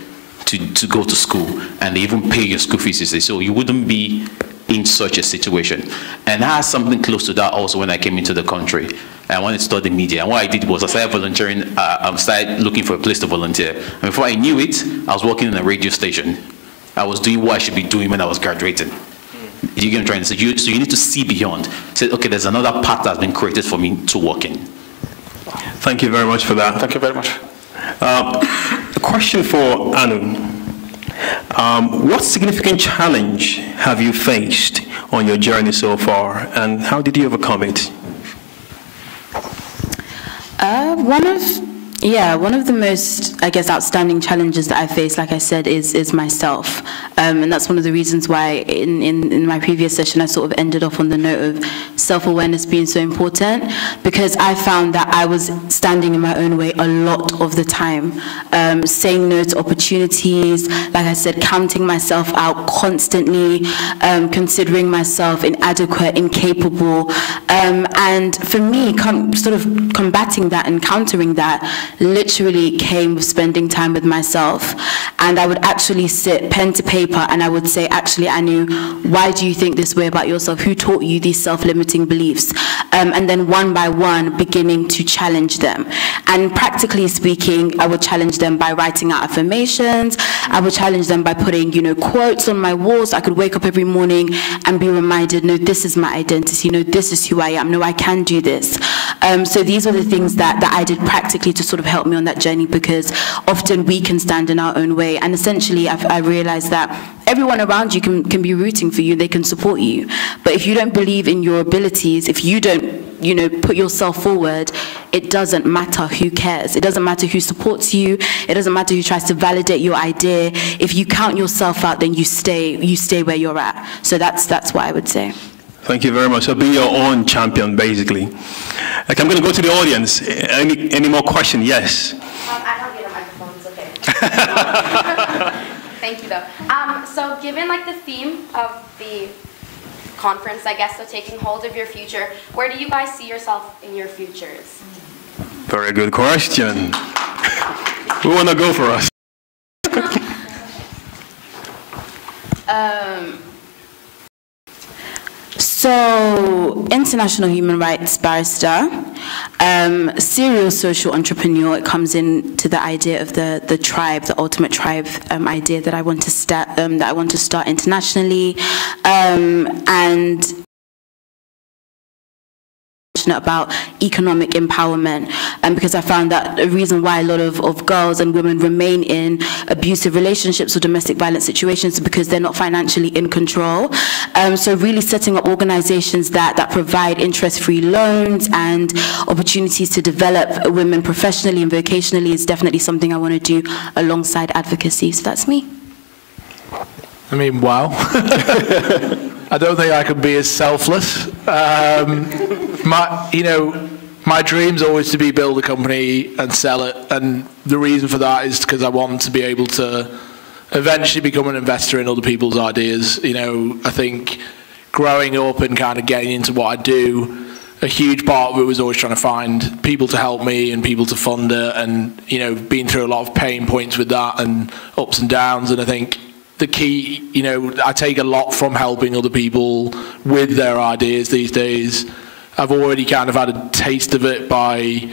to go to school, and they even pay your school fees, you see. So you wouldn't be in such a situation. And I had something close to that also when I came into the country. I wanted to study media. And what I did was I started volunteering, I started looking for a place to volunteer. And before I knew it, I was working in a radio station. I was doing what I should be doing when I was graduating. You get what I'm trying to say? So you need to see beyond. Say, okay, there's another path that's been created for me to work in. Thank you very much for that. Thank you very much. A question for Anu. What significant challenge have you faced on your journey so far, and how did you overcome it? One of the most, I guess, outstanding challenges that I face, like I said, is myself. And that's one of the reasons why in my previous session I sort of ended off on the note of self-awareness being so important, because I found that I was standing in my own way a lot of the time, saying no to opportunities, like I said, counting myself out constantly, considering myself inadequate, incapable. And for me, sort of combating that and countering that literally came with spending time with myself. And I would actually sit pen to paper paper and I would say, actually, Anu, why do you think this way about yourself? Who taught you these self-limiting beliefs? And then one by one, beginning to challenge them. And practically speaking, I would challenge them by writing out affirmations. I would challenge them by putting, quotes on my walls. I could wake up every morning and be reminded, no, this is my identity. No, this is who I am. No, I can do this. So these were the things that I did practically to sort of help me on that journey, because often we can stand in our own way. And essentially, I realized that everyone around you can be rooting for you. They can support you. But if you don't believe in your abilities, if you don't, put yourself forward, it doesn't matter who cares. It doesn't matter who supports you. It doesn't matter who tries to validate your idea. If you count yourself out, then you stay where you're at. So that's what I would say. Thank you very much. So be your own champion, basically. Like, I'm going to go to the audience. Any more questions? Yes. I don't get a microphone. It's okay. Thank you, though. So given the theme of the conference, I guess, so taking hold of your future, where do you guys see yourself in your futures? Very good question. Who want to go for us? So, international human rights barrister, serial social entrepreneur. It comes into the idea of the tribe, the ultimate tribe idea that I want to start internationally, and about economic empowerment, because I found that the reason why a lot of girls and women remain in abusive relationships or domestic violence situations is because they're not financially in control. So really setting up organizations that provide interest-free loans and opportunities to develop women professionally and vocationally is definitely something I want to do alongside advocacy. So that's me. I mean, wow. I don't think I could be as selfless. My dream's always to build a company and sell it, and the reason for that is because I want to be able to eventually become an investor in other people's ideas. I think growing up and kind of getting into what I do, a huge part of it was always trying to find people to help me and people to fund it, and been through a lot of pain points with that and ups and downs. And I think the key, I take a lot from helping other people with their ideas these days. I've already kind of had a taste of it by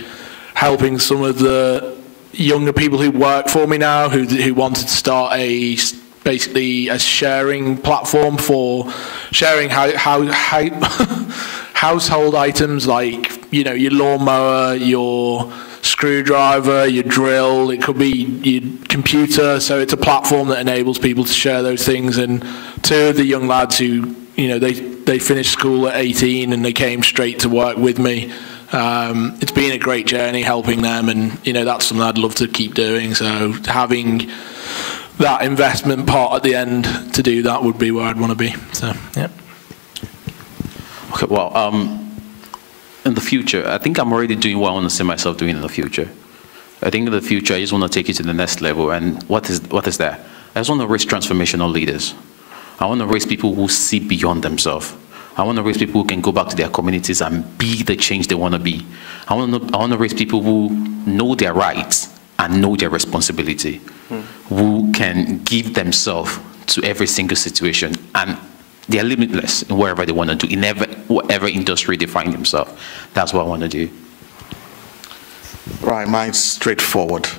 helping some of the younger people who work for me now, who wanted to start basically a sharing platform for sharing household items like your lawnmower, your screwdriver, your drill, it could be your computer. So it's a platform that enables people to share those things. And two of the young lads who, they finished school at 18 and they came straight to work with me. It's been a great journey helping them, and that's something I'd love to keep doing. So having that investment part at the end to do that would be where I'd want to be. So yeah. Okay, well, in the future, I think I'm already doing what I want to see myself doing in the future. I think in the future, I just want to take it to the next level. And what is that? I just want to raise transformational leaders. I want to raise people who see beyond themselves. I want to raise people who can go back to their communities and be the change they want to be. I want to raise people who know their rights and know their responsibility, who can give themselves to every single situation, and they're limitless in wherever they want to do, in whatever industry they find themselves. That's what I want to do. Right, mine's straightforward,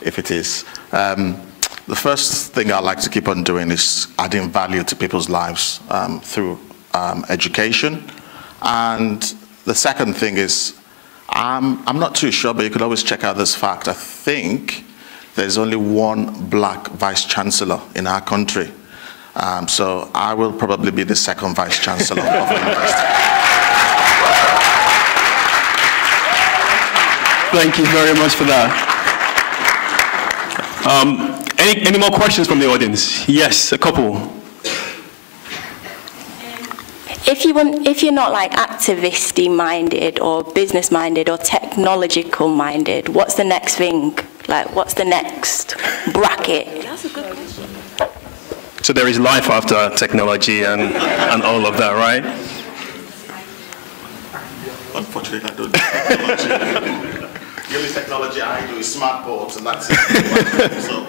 if it is. The first thing I like to keep on doing is adding value to people's lives through education. And the second thing is, I'm not too sure, but you could always check out this fact. I think there's only one black vice chancellor in our country. So I will probably be the second vice chancellor of the university. Thank you very much for that. Any more questions from the audience? Yes, a couple. If you're not activist-y minded or business minded or technological minded, what's the next thing? What's the next bracket? That's a good question. So there is life after technology and all of that, right? Unfortunately, I don't do technology. The only technology I do is smart boards, and that's it. So.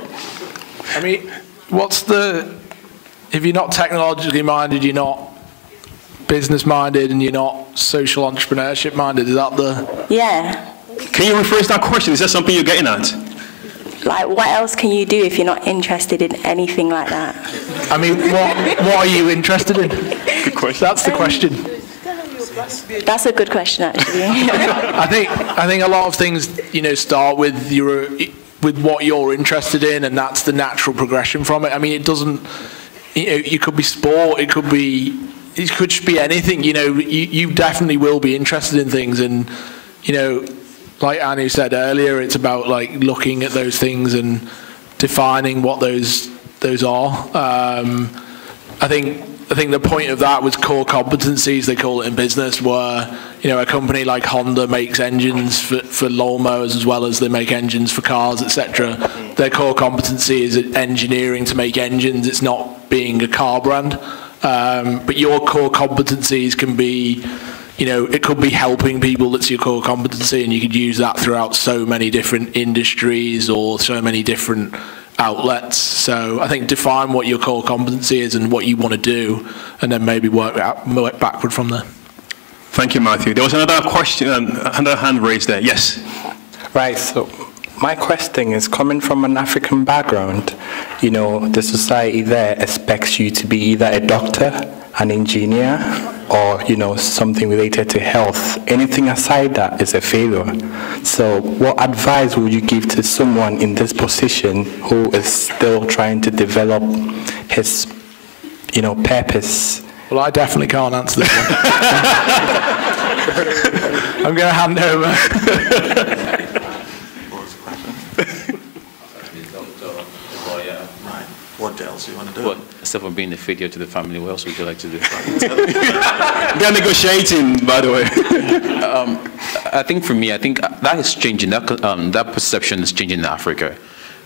I mean, if you're not technologically minded, you're not business minded, and you're not social entrepreneurship minded, is that the... Yeah. Can you rephrase that question? Is that something you're getting at? Like, what else can you do if you're not interested in anything like that? I mean, what are you interested in? Good question. That's the question. That's a good question, actually. I think a lot of things, start with what you're interested in, and that's the natural progression from it. I mean, it doesn't. You could be sport. It could just be anything. You definitely will be interested in things, and like Anu said earlier, it's about like looking at those things and defining what those are. I think the point of that was core competencies, they call it in business, where a company like Honda makes engines for lawnmowers as well as they make engines for cars, etc. Their core competency is engineering to make engines. It's not being a car brand. But your core competencies can be, it could be helping people. That's your core competency, and you could use that throughout so many different industries or so many different outlets. So I think define what your core competency is and what you want to do, and then maybe work backward from there. Thank you, Matthew. There was another question, another hand raised there. Yes. Right. So my question is, coming from an African background, the society there expects you to be either a doctor, an engineer, or something related to health. Anything aside that is a failure. So what advice would you give to someone in this position who is still trying to develop his purpose? Well, I definitely can't answer this one. I'm going to hand over. What else do you want to do? Well, except for being a failure to the family, what else would you like to do? They're negotiating, by the way. I think for me, that is changing. That perception is changing in Africa.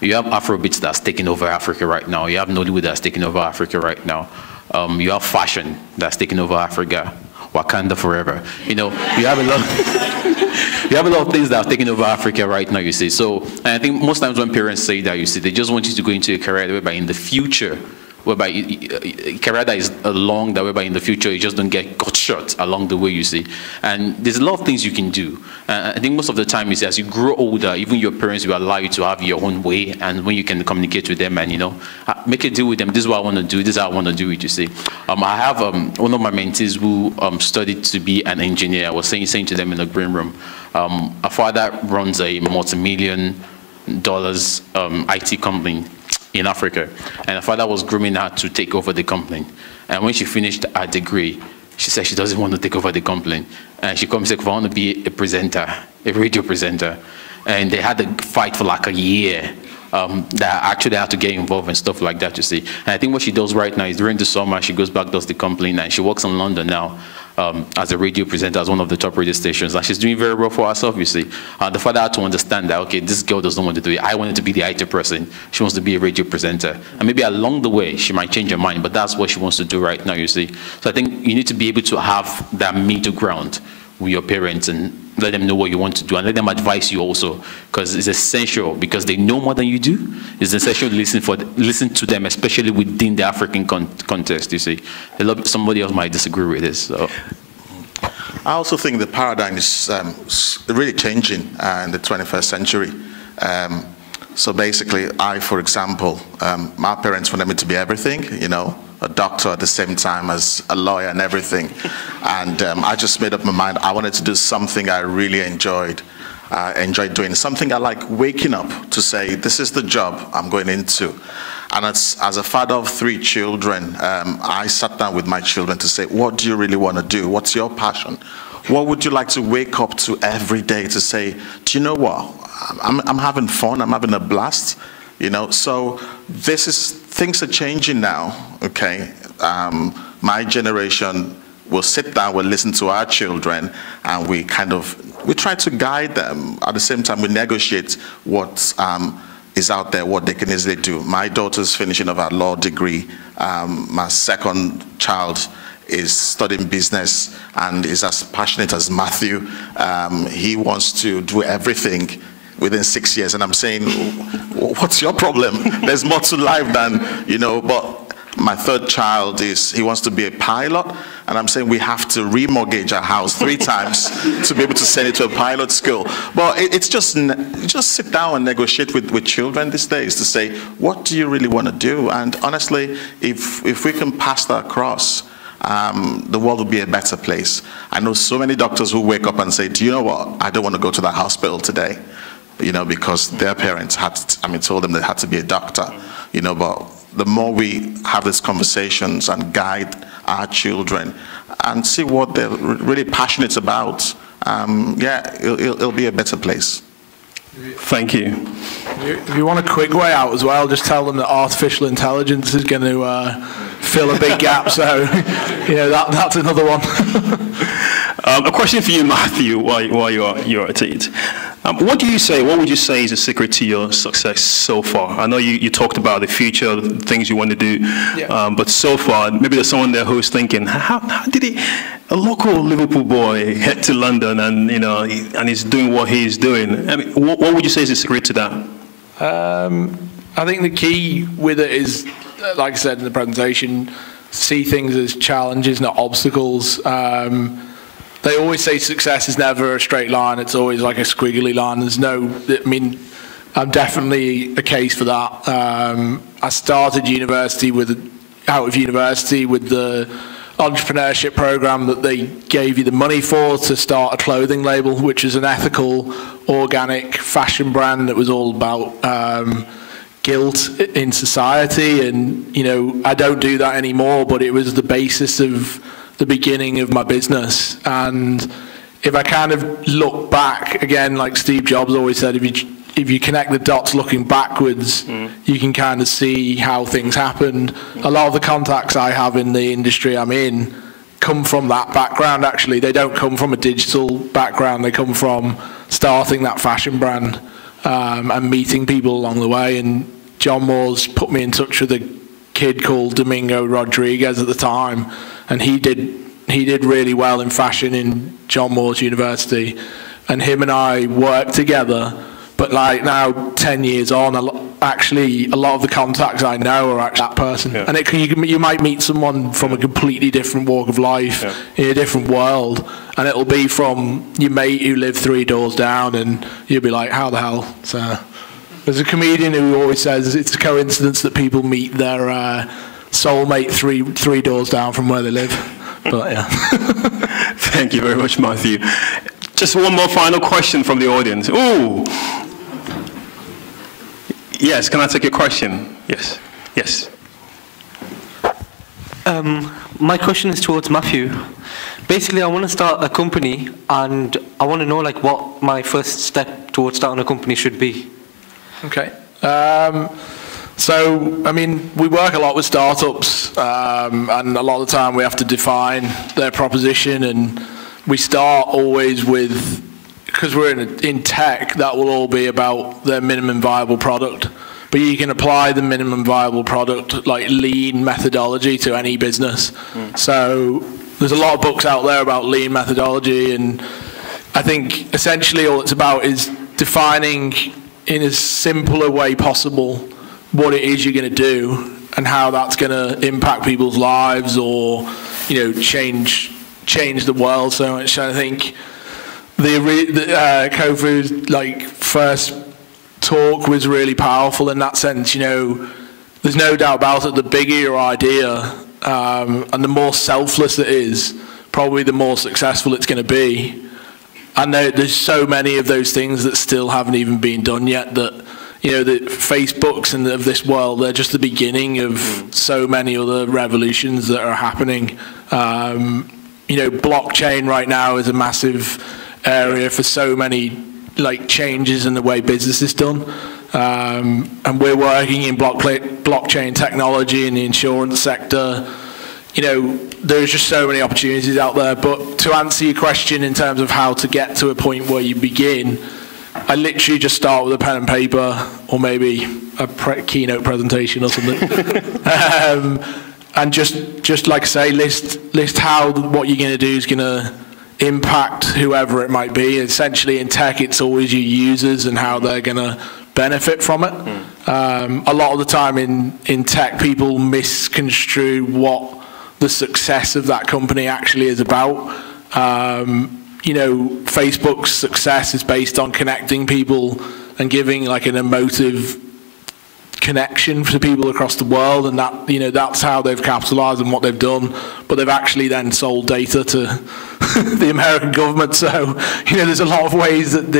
You have Afrobeats that's taking over Africa right now. You have Nollywood that's taking over Africa right now. You have fashion that's taking over Africa. Wakanda forever. You have a lot of things that are taking over Africa right now, you see. So, and I think most times when parents say that, you see, they just want you to go into a career whereby in the future, a career that is long, that whereby in the future you just don't get cut short along the way, you see. And there's a lot of things you can do. I think most of the time, you see, as you grow older, even your parents will allow you to have your own way, and when you can communicate with them and, make a deal with them, this is what I want to do, this is how I want to do it, you see. I have one of my mentees who studied to be an engineer. I was saying to them in the green room, her father runs a multi-million dollars IT company in Africa, and her father was grooming her to take over the company. And when she finished her degree, she said she doesn't want to take over the company. And she comes and said, I want to be a presenter, a radio presenter. And they had a fight for like a year. That actually had to get involved and stuff like that, you see. And I think what she does right now is during the summer, she goes back, does the company, and she works in London now as a radio presenter, as one of the top radio stations. And she's doing very well for herself, you see. The father had to understand that, okay, this girl doesn't want to do it. I wanted to be the IT person. She wants to be a radio presenter. And maybe along the way, she might change her mind, but that's what she wants to do right now, you see. So I think you need to be able to have that middle ground with your parents and let them know what you want to do and let them advise you also, because it's essential, because they know more than you do. It's essential to listen to them, especially within the African context, you see. Somebody else might disagree with this. So. I also think the paradigm is really changing in the 21st century. So basically, for example, my parents wanted me to be everything, a doctor at the same time as a lawyer and everything. And I just made up my mind. I wanted to do something I really enjoyed doing, something I like waking up to say, this is the job I'm going into. And as a father of 3 children, I sat down with my children to say, what do you really want to do? What's your passion? What would you like to wake up to every day to say, do you know what? I'm having fun, I'm having a blast. So things are changing now, okay? My generation will sit down, we'll listen to our children, and we try to guide them. At the same time, we negotiate what is out there, what they can easily do. My daughter's finishing of her law degree. My second child is studying business and is as passionate as Matthew. He wants to do everything within 6 years, and I'm saying, what's your problem? There's more to life than, but my third child he wants to be a pilot, and I'm saying we have to remortgage our house 3 times to be able to send it to a pilot school. But it's just sit down and negotiate with children these days to say, what do you really want to do? And honestly, if we can pass that across, the world will be a better place. I know so many doctors who wake up and say, do you know what? I don't want to go to the hospital today, because their parents told them they had to be a doctor, but the more we have these conversations and guide our children and see what they're really passionate about, it'll be a better place. Thank you. If you want a quick way out as well, just tell them that artificial intelligence is going to fill a big gap. So, that's another one. A question for you, Matthew, while you're at it. What would you say is the secret to your success so far? I know you talked about the future, the things you want to do, but so far, maybe there's someone there who's thinking, how did a local Liverpool boy head to London and and he's doing what he's doing? I mean, what would you say is the secret to that? I think the key with it is, like I said in the presentation, see things as challenges, not obstacles. They always say success is never a straight line, it's always like a squiggly line. I'm definitely a case for that. I started out of university with the entrepreneurship program that they gave you the money for to start a clothing label, which is an ethical, organic fashion brand that was all about guilt in society. And, I don't do that anymore, but it was the basis of the beginning of my business. And if I kind of look back, again, like Steve Jobs always said, if you connect the dots looking backwards, you can kind of see how things happened. A lot of the contacts I have in the industry I'm in come from that background, actually. They don't come from a digital background, they come from starting that fashion brand and meeting people along the way. And John Moore's put me in touch with a kid called Domingo Rodriguez at the time, and he did really well in fashion in John Moore's University, and him and I worked together. But like now, 10 years on, actually a lot of the contacts I know are actually that person. And you might meet someone from a completely different walk of life in a different world, and it'll be from your mate who lived 3 doors down, and you'll be like, how the hell? So there's a comedian who always says it's a coincidence that people meet their soulmate three doors down from where they live. But yeah. Thank you very much, Matthew. Just one more final question from the audience. Ooh. Yes, can I take your question? Yes. Yes. My question is towards Matthew. Basically, I want to start a company, and I want to know what my first step towards starting a company should be. Okay. So, we work a lot with startups, and a lot of the time we have to define their proposition, and we start always with, because we're in tech, that will all be about their minimum viable product. But you can apply the minimum viable product, like lean methodology, to any business. So there's a lot of books out there about lean methodology, and I think essentially all it's about is defining in as simple a way possible what it is you're going to do and how that's going to impact people's lives, or change the world so much. I think Kofo's first talk was really powerful in that sense. There's no doubt about it, the bigger your idea and the more selfless it is, probably the more successful it's going to be. And there's so many of those things that still haven't even been done yet, that the Facebooks and of this world, they're just the beginning of so many other revolutions that are happening. Blockchain right now is a massive area for so many changes in the way business is done. And we're working in blockchain technology in the insurance sector. There's just so many opportunities out there. But to answer your question in terms of how to get to a point where you begin, I literally just start with a pen and paper, or maybe a keynote presentation or something. And just like I say, list how what you're going to do is going to impact whoever it might be. Essentially in tech, it's always your users and how they're going to benefit from it. A lot of the time in tech, people misconstrue what the success of that company actually is about. You know, Facebook's success is based on connecting people and giving like an emotive connection to people across the world, and that, you know, that's how they've capitalized on what they've done. But they've actually then sold data to the American government. So, you know, there's a lot of ways that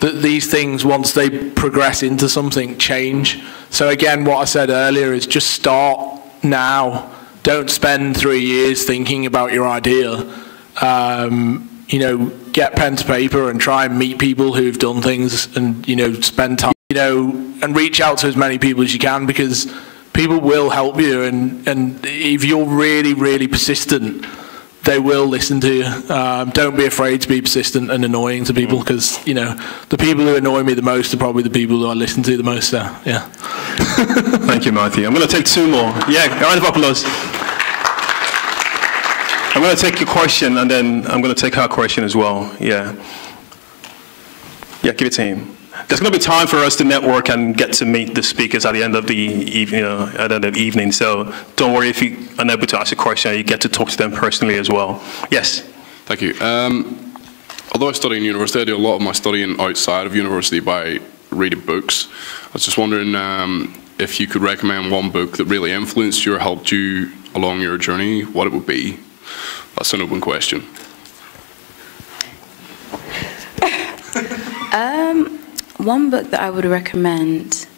that these things, once they progress into something, change. So again, what I said earlier is just start now. Don't spend 3 years thinking about your idea. You know, get pen to paper and try and meet people who've done things, and, you know, spend time, you know, and reach out to as many people as you can, because people will help you, and if you're really, really persistent, they will listen to you. Don't be afraid to be persistent and annoying to people, because, you know, the people who annoy me the most are probably the people who I listen to the most. So, yeah. Thank you, Matthew. I'm going to take two more. Yeah, a round of applause. I'm going to take your question, and then I'm going to take her question as well. Yeah. Yeah, give it to him. There's going to be time for us to network and get to meet the speakers at the end of the evening. So don't worry if you're unable to ask a question. You get to talk to them personally as well. Yes. Thank you. Although I study in university, I do a lot of my studying outside of university by reading books. I was just wondering if you could recommend one book that really influenced you or helped you along your journey, what it would be. That's an open question. One book that I would recommend.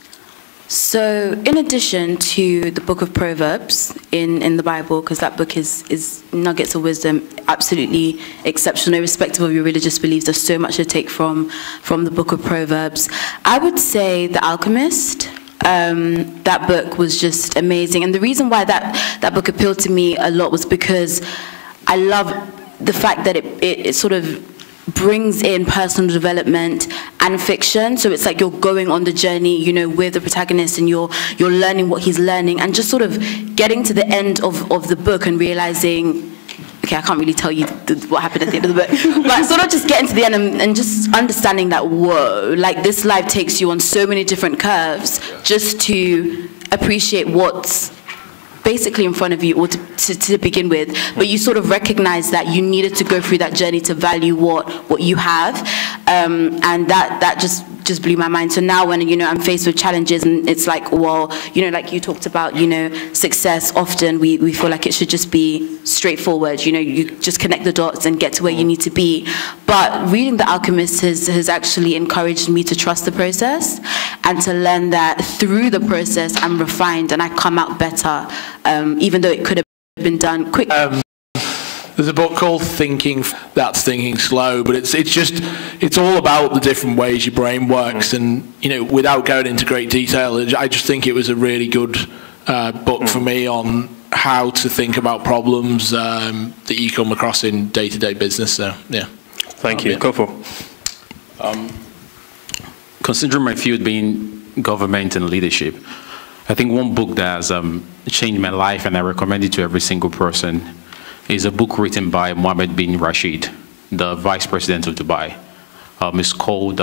So in addition to the book of Proverbs in the Bible, because that book is nuggets of wisdom, absolutely exceptional, irrespective of your religious beliefs, there's so much to take from the book of Proverbs. I would say The Alchemist. That book was just amazing. And the reason why that book appealed to me a lot was because I love the fact that it sort of brings in personal development and fiction. So it's like you're going on the journey, you know, with the protagonist, and you're learning what he's learning, and just sort of getting to the end of the book and realizing, okay, I can't really tell you what happened at the end of the book, but sort of just getting to the end and just understanding that, whoa, like this life takes you on so many different curves just to appreciate what's basically in front of you, or to begin with, but you sort of recognize that you needed to go through that journey to value what you have, and that just blew my mind. So now when, you know, I'm faced with challenges, and it's like, well, you know, like you talked about, you know, success, often we feel like it should just be straightforward, you know, you just connect the dots and get to where you need to be. But reading The Alchemist has actually encouraged me to trust the process, and to learn that through the process I'm refined and I come out better, even though it could have been done quick. There's a book called Thinking Slow, but it's all about the different ways your brain works, and, you know, without going into great detail, I just think it was a really good book for me on how to think about problems that you come across in day-to-day business. So yeah. Thank you. Kofo. Considering my field being government and leadership, I think one book that has changed my life, and I recommend it to every single person, is a book written by Mohammed bin Rashid, the Vice President of Dubai. It's called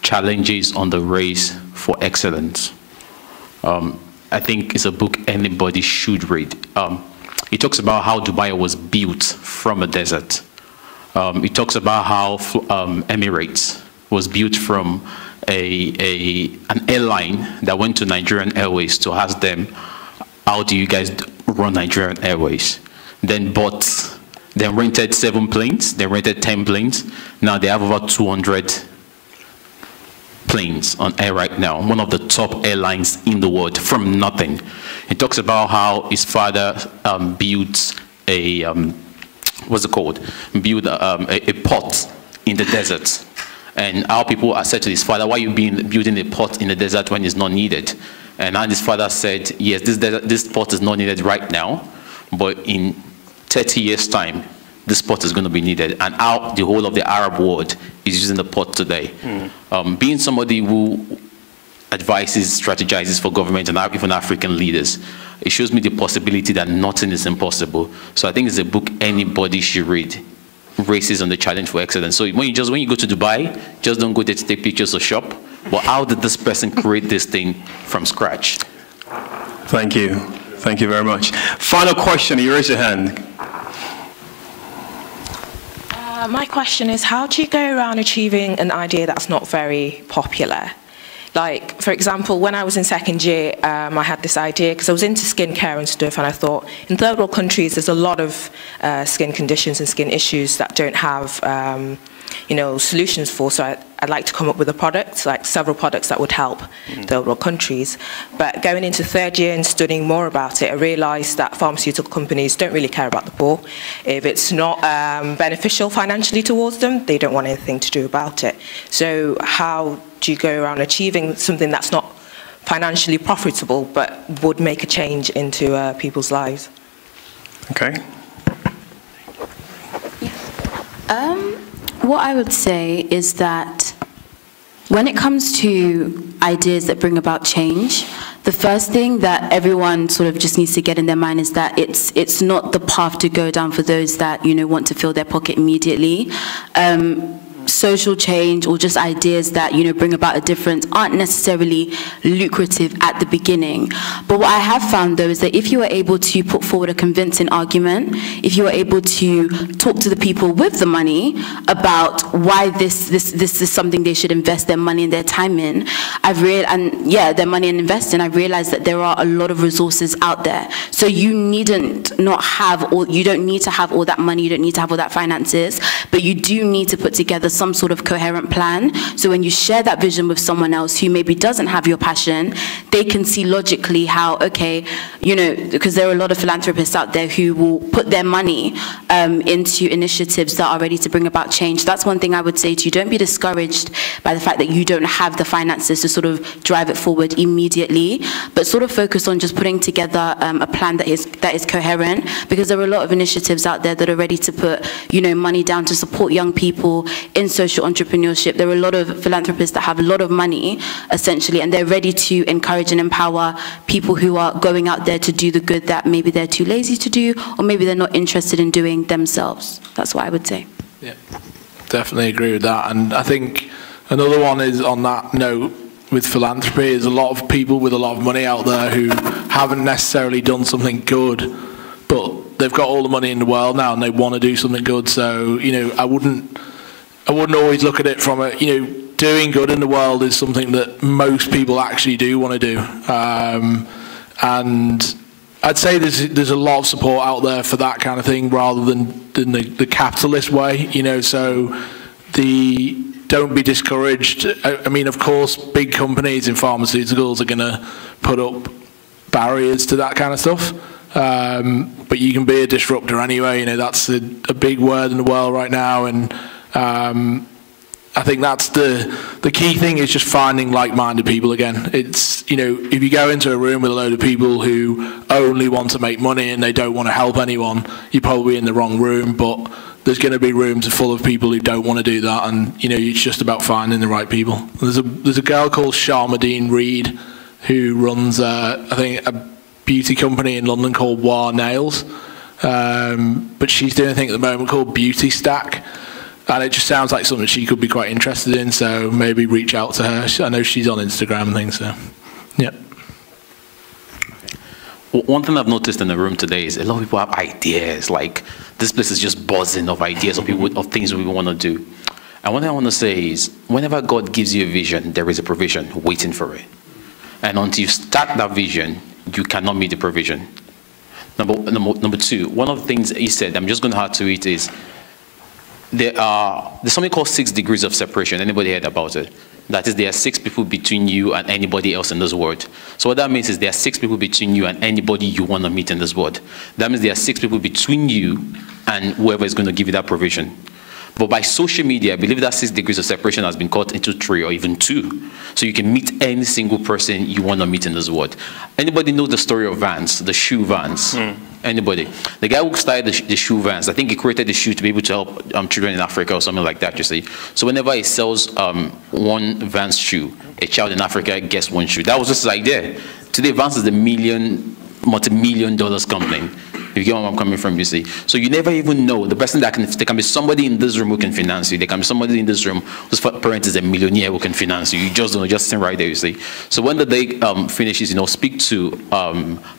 Challenges on the Race for Excellence. I think it's a book anybody should read. It talks about how Dubai was built from a desert. It talks about how Emirates was built from an airline that went to Nigerian Airways to ask them, how do you guys run Nigerian Airways? Then rented 7 planes, then rented 10 planes. Now they have over 200 planes on air right now, one of the top airlines in the world, from nothing. It talks about how his father built a, built a port in the desert. And how people are said to his father, why are you building a port in the desert when it's not needed? And his father said, yes, this port is not needed right now, but in 30 years' time, this port is going to be needed. And how the whole of the Arab world is using the port today. Being somebody who advises, strategizes for government and even African leaders, it shows me the possibility that nothing is impossible. So I think it's a book anybody should read. races on the challenge for excellence. So when you go to Dubai, just don't go there to take pictures or shop. But how did this person create this thing from scratch? Thank you. Thank you very much. Final question, you raise your hand. My question is, how do you go around achieving an idea that's not very popular? Like, for example, when I was in second year, I had this idea, because I was into skincare and stuff, and I thought, in third world countries, there's a lot of skin conditions and skin issues that don't have, solutions for, so I'd like to come up with a product, like several products that would help third world countries. But going into third year and studying more about it, I realised that pharmaceutical companies don't really care about the poor. If it's not beneficial financially towards them, they don't want anything to do about it. So how do you go around achieving something that's not financially profitable but would make a change into people's lives? Okay. What I would say is that when it comes to ideas that bring about change, the first thing that everyone sort of just needs to get in their mind is that it's not the path to go down for those that, want to fill their pocket immediately. Social change or just ideas that bring about a difference aren't necessarily lucrative at the beginning. But what I have found though is that if you are able to put forward a convincing argument, if you are able to talk to the people with the money about why this is something they should invest their money and their time in, their money and invest in, I've realized that there are a lot of resources out there. So you you don't need to have all that money, you don't need to have all that finances, but you do need to put together some sort of coherent plan. So when you share that vision with someone else who maybe doesn't have your passion, they can see logically how, okay, because there are a lot of philanthropists out there who will put their money into initiatives that are ready to bring about change. That's one thing I would say to you. Don't be discouraged by the fact that you don't have the finances to sort of drive it forward immediately, but sort of focus on just putting together a plan that is coherent, because there are a lot of initiatives out there that are ready to put, money down to support young people in social entrepreneurship. There are a lot of philanthropists that have a lot of money, essentially, and they're ready to encourage and empower people who are going out there to do the good that maybe they're too lazy to do, or maybe they're not interested in doing themselves. That's what I would say. Yeah, definitely agree with that. And I think another one is on that note with philanthropy is a lot of people with a lot of money out there who haven't necessarily done something good, but they've got all the money in the world now and they want to do something good. So, I wouldn't always look at it from a, doing good in the world is something that most people actually do want to do. And I'd say there's a lot of support out there for that kind of thing rather than the capitalist way, so don't be discouraged. I mean, of course, big companies in pharmaceuticals are going to put up barriers to that kind of stuff. But you can be a disruptor anyway, that's a big word in the world right now, and I think that's the key thing is just finding like-minded people again. It's, if you go into a room with a load of people who only want to make money and they don't want to help anyone, you're probably in the wrong room, but there's going to be rooms full of people who don't want to do that, and, it's just about finding the right people. There's a girl called Sharmadine Reed who runs, I think, a beauty company in London called War Nails, but she's doing a thing at the moment called Beauty Stack. And it just sounds like something she could be quite interested in, so maybe reach out to her. I know she's on Instagram and things, so, yeah. One thing I've noticed in the room today is a lot of people have ideas, like this place is just buzzing of ideas of things we want to do. And what I want to say is, whenever God gives you a vision, there is a provision waiting for it. And until you start that vision, you cannot meet the provision. Number two, one of the things he said, I'm just going to add to it, is there's something called 6 degrees of separation. Anybody heard about it? That is, there are 6 people between you and anybody else in this world. So what that means is there are 6 people between you and anybody you want to meet in this world. That means there are 6 people between you and whoever is going to give you that provision. But by social media, I believe that 6 degrees of separation has been cut into 3 or even 2. So you can meet any single person you want to meet in this world. Anybody know the story of Vans, the shoe Vans? Anybody? The guy who started the shoe Vans, I think he created the shoe to be able to help children in Africa or something like that, you see. So whenever he sells one Vans shoe, a child in Africa gets 1 shoe. That was just his idea. Today, Vans is a multi-million-dollar company. If you get where I'm coming from, you see. So you never even know. The person that there can be somebody in this room who can finance you. There can be somebody in this room whose parent is a millionaire who can finance you. You just don't know, just sitting right there, you see. So when the day finishes, you know, speak to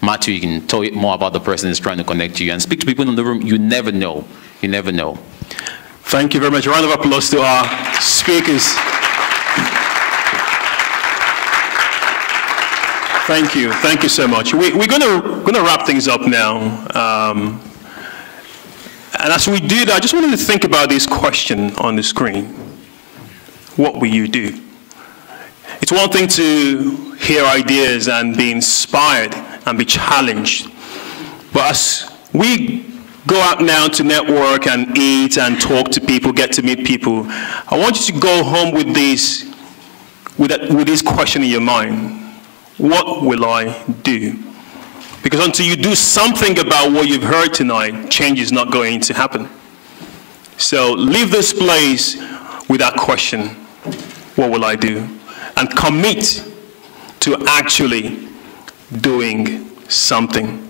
Matthew. You can tell you more about the person who's trying to connect you, and speak to people in the room. You never know. You never know. Thank you very much. A round of applause to our speakers. Thank you so much. We're gonna wrap things up now, and as we do that, I just wanted to think about this question on the screen. What will you do? It's one thing to hear ideas and be inspired and be challenged, but as we go out now to network and eat and talk to people, get to meet people, I want you to go home with this question in your mind. What will I do? Because until you do something about what you've heard tonight, change is not going to happen. So leave this place with that question, what will I do? And commit to actually doing something.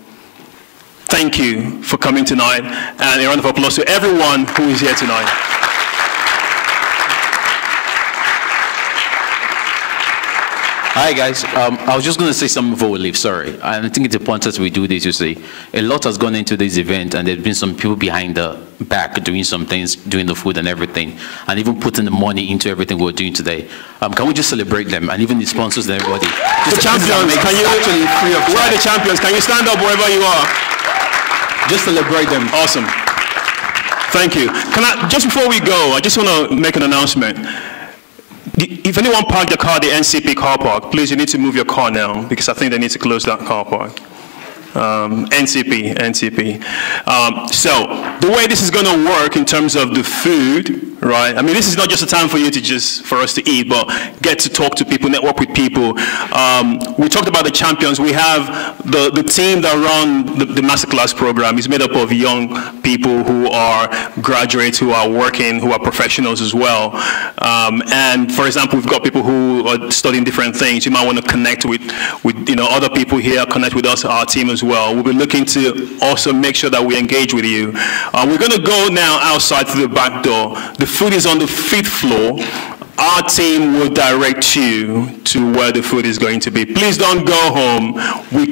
Thank you for coming tonight, and a round of applause to everyone who is here tonight. Hi guys, I was just going to say something before we leave, sorry. I think it's important that we do this, you see. A lot has gone into this event, and there's been some people behind the back doing some things, doing the food and everything, and even putting the money into everything we're doing today. Can we just celebrate them, and even the sponsors and everybody? The champions, where are the champions? Can you stand up wherever you are? Just celebrate them. Awesome. Thank you. Just before we go, I just want to make an announcement. If anyone parked their car at the NCP car park, please, you need to move your car now, because I think they need to close that car park. NCP. So the way this is going to work in terms of the food, right? I mean, this is not just a time for you to for us to eat, but get to talk to people, network with people. We talked about the champions. We have the team that run the Masterclass program is made up of young people who are graduates, who are working, who are professionals as well. And for example, we've got people who are studying different things. You might want to connect with other people here, connect with us, our team as well. We'll be looking to also make sure that we engage with you. We're going to go now outside through the back door. The food is on the 5th floor. Our team will direct you to where the food is going to be. Please don't go home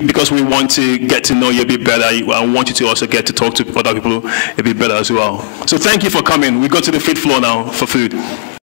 because we want to get to know you a bit better. I want you to also get to talk to other people a bit better as well. So thank you for coming. We go to the 5th floor now for food.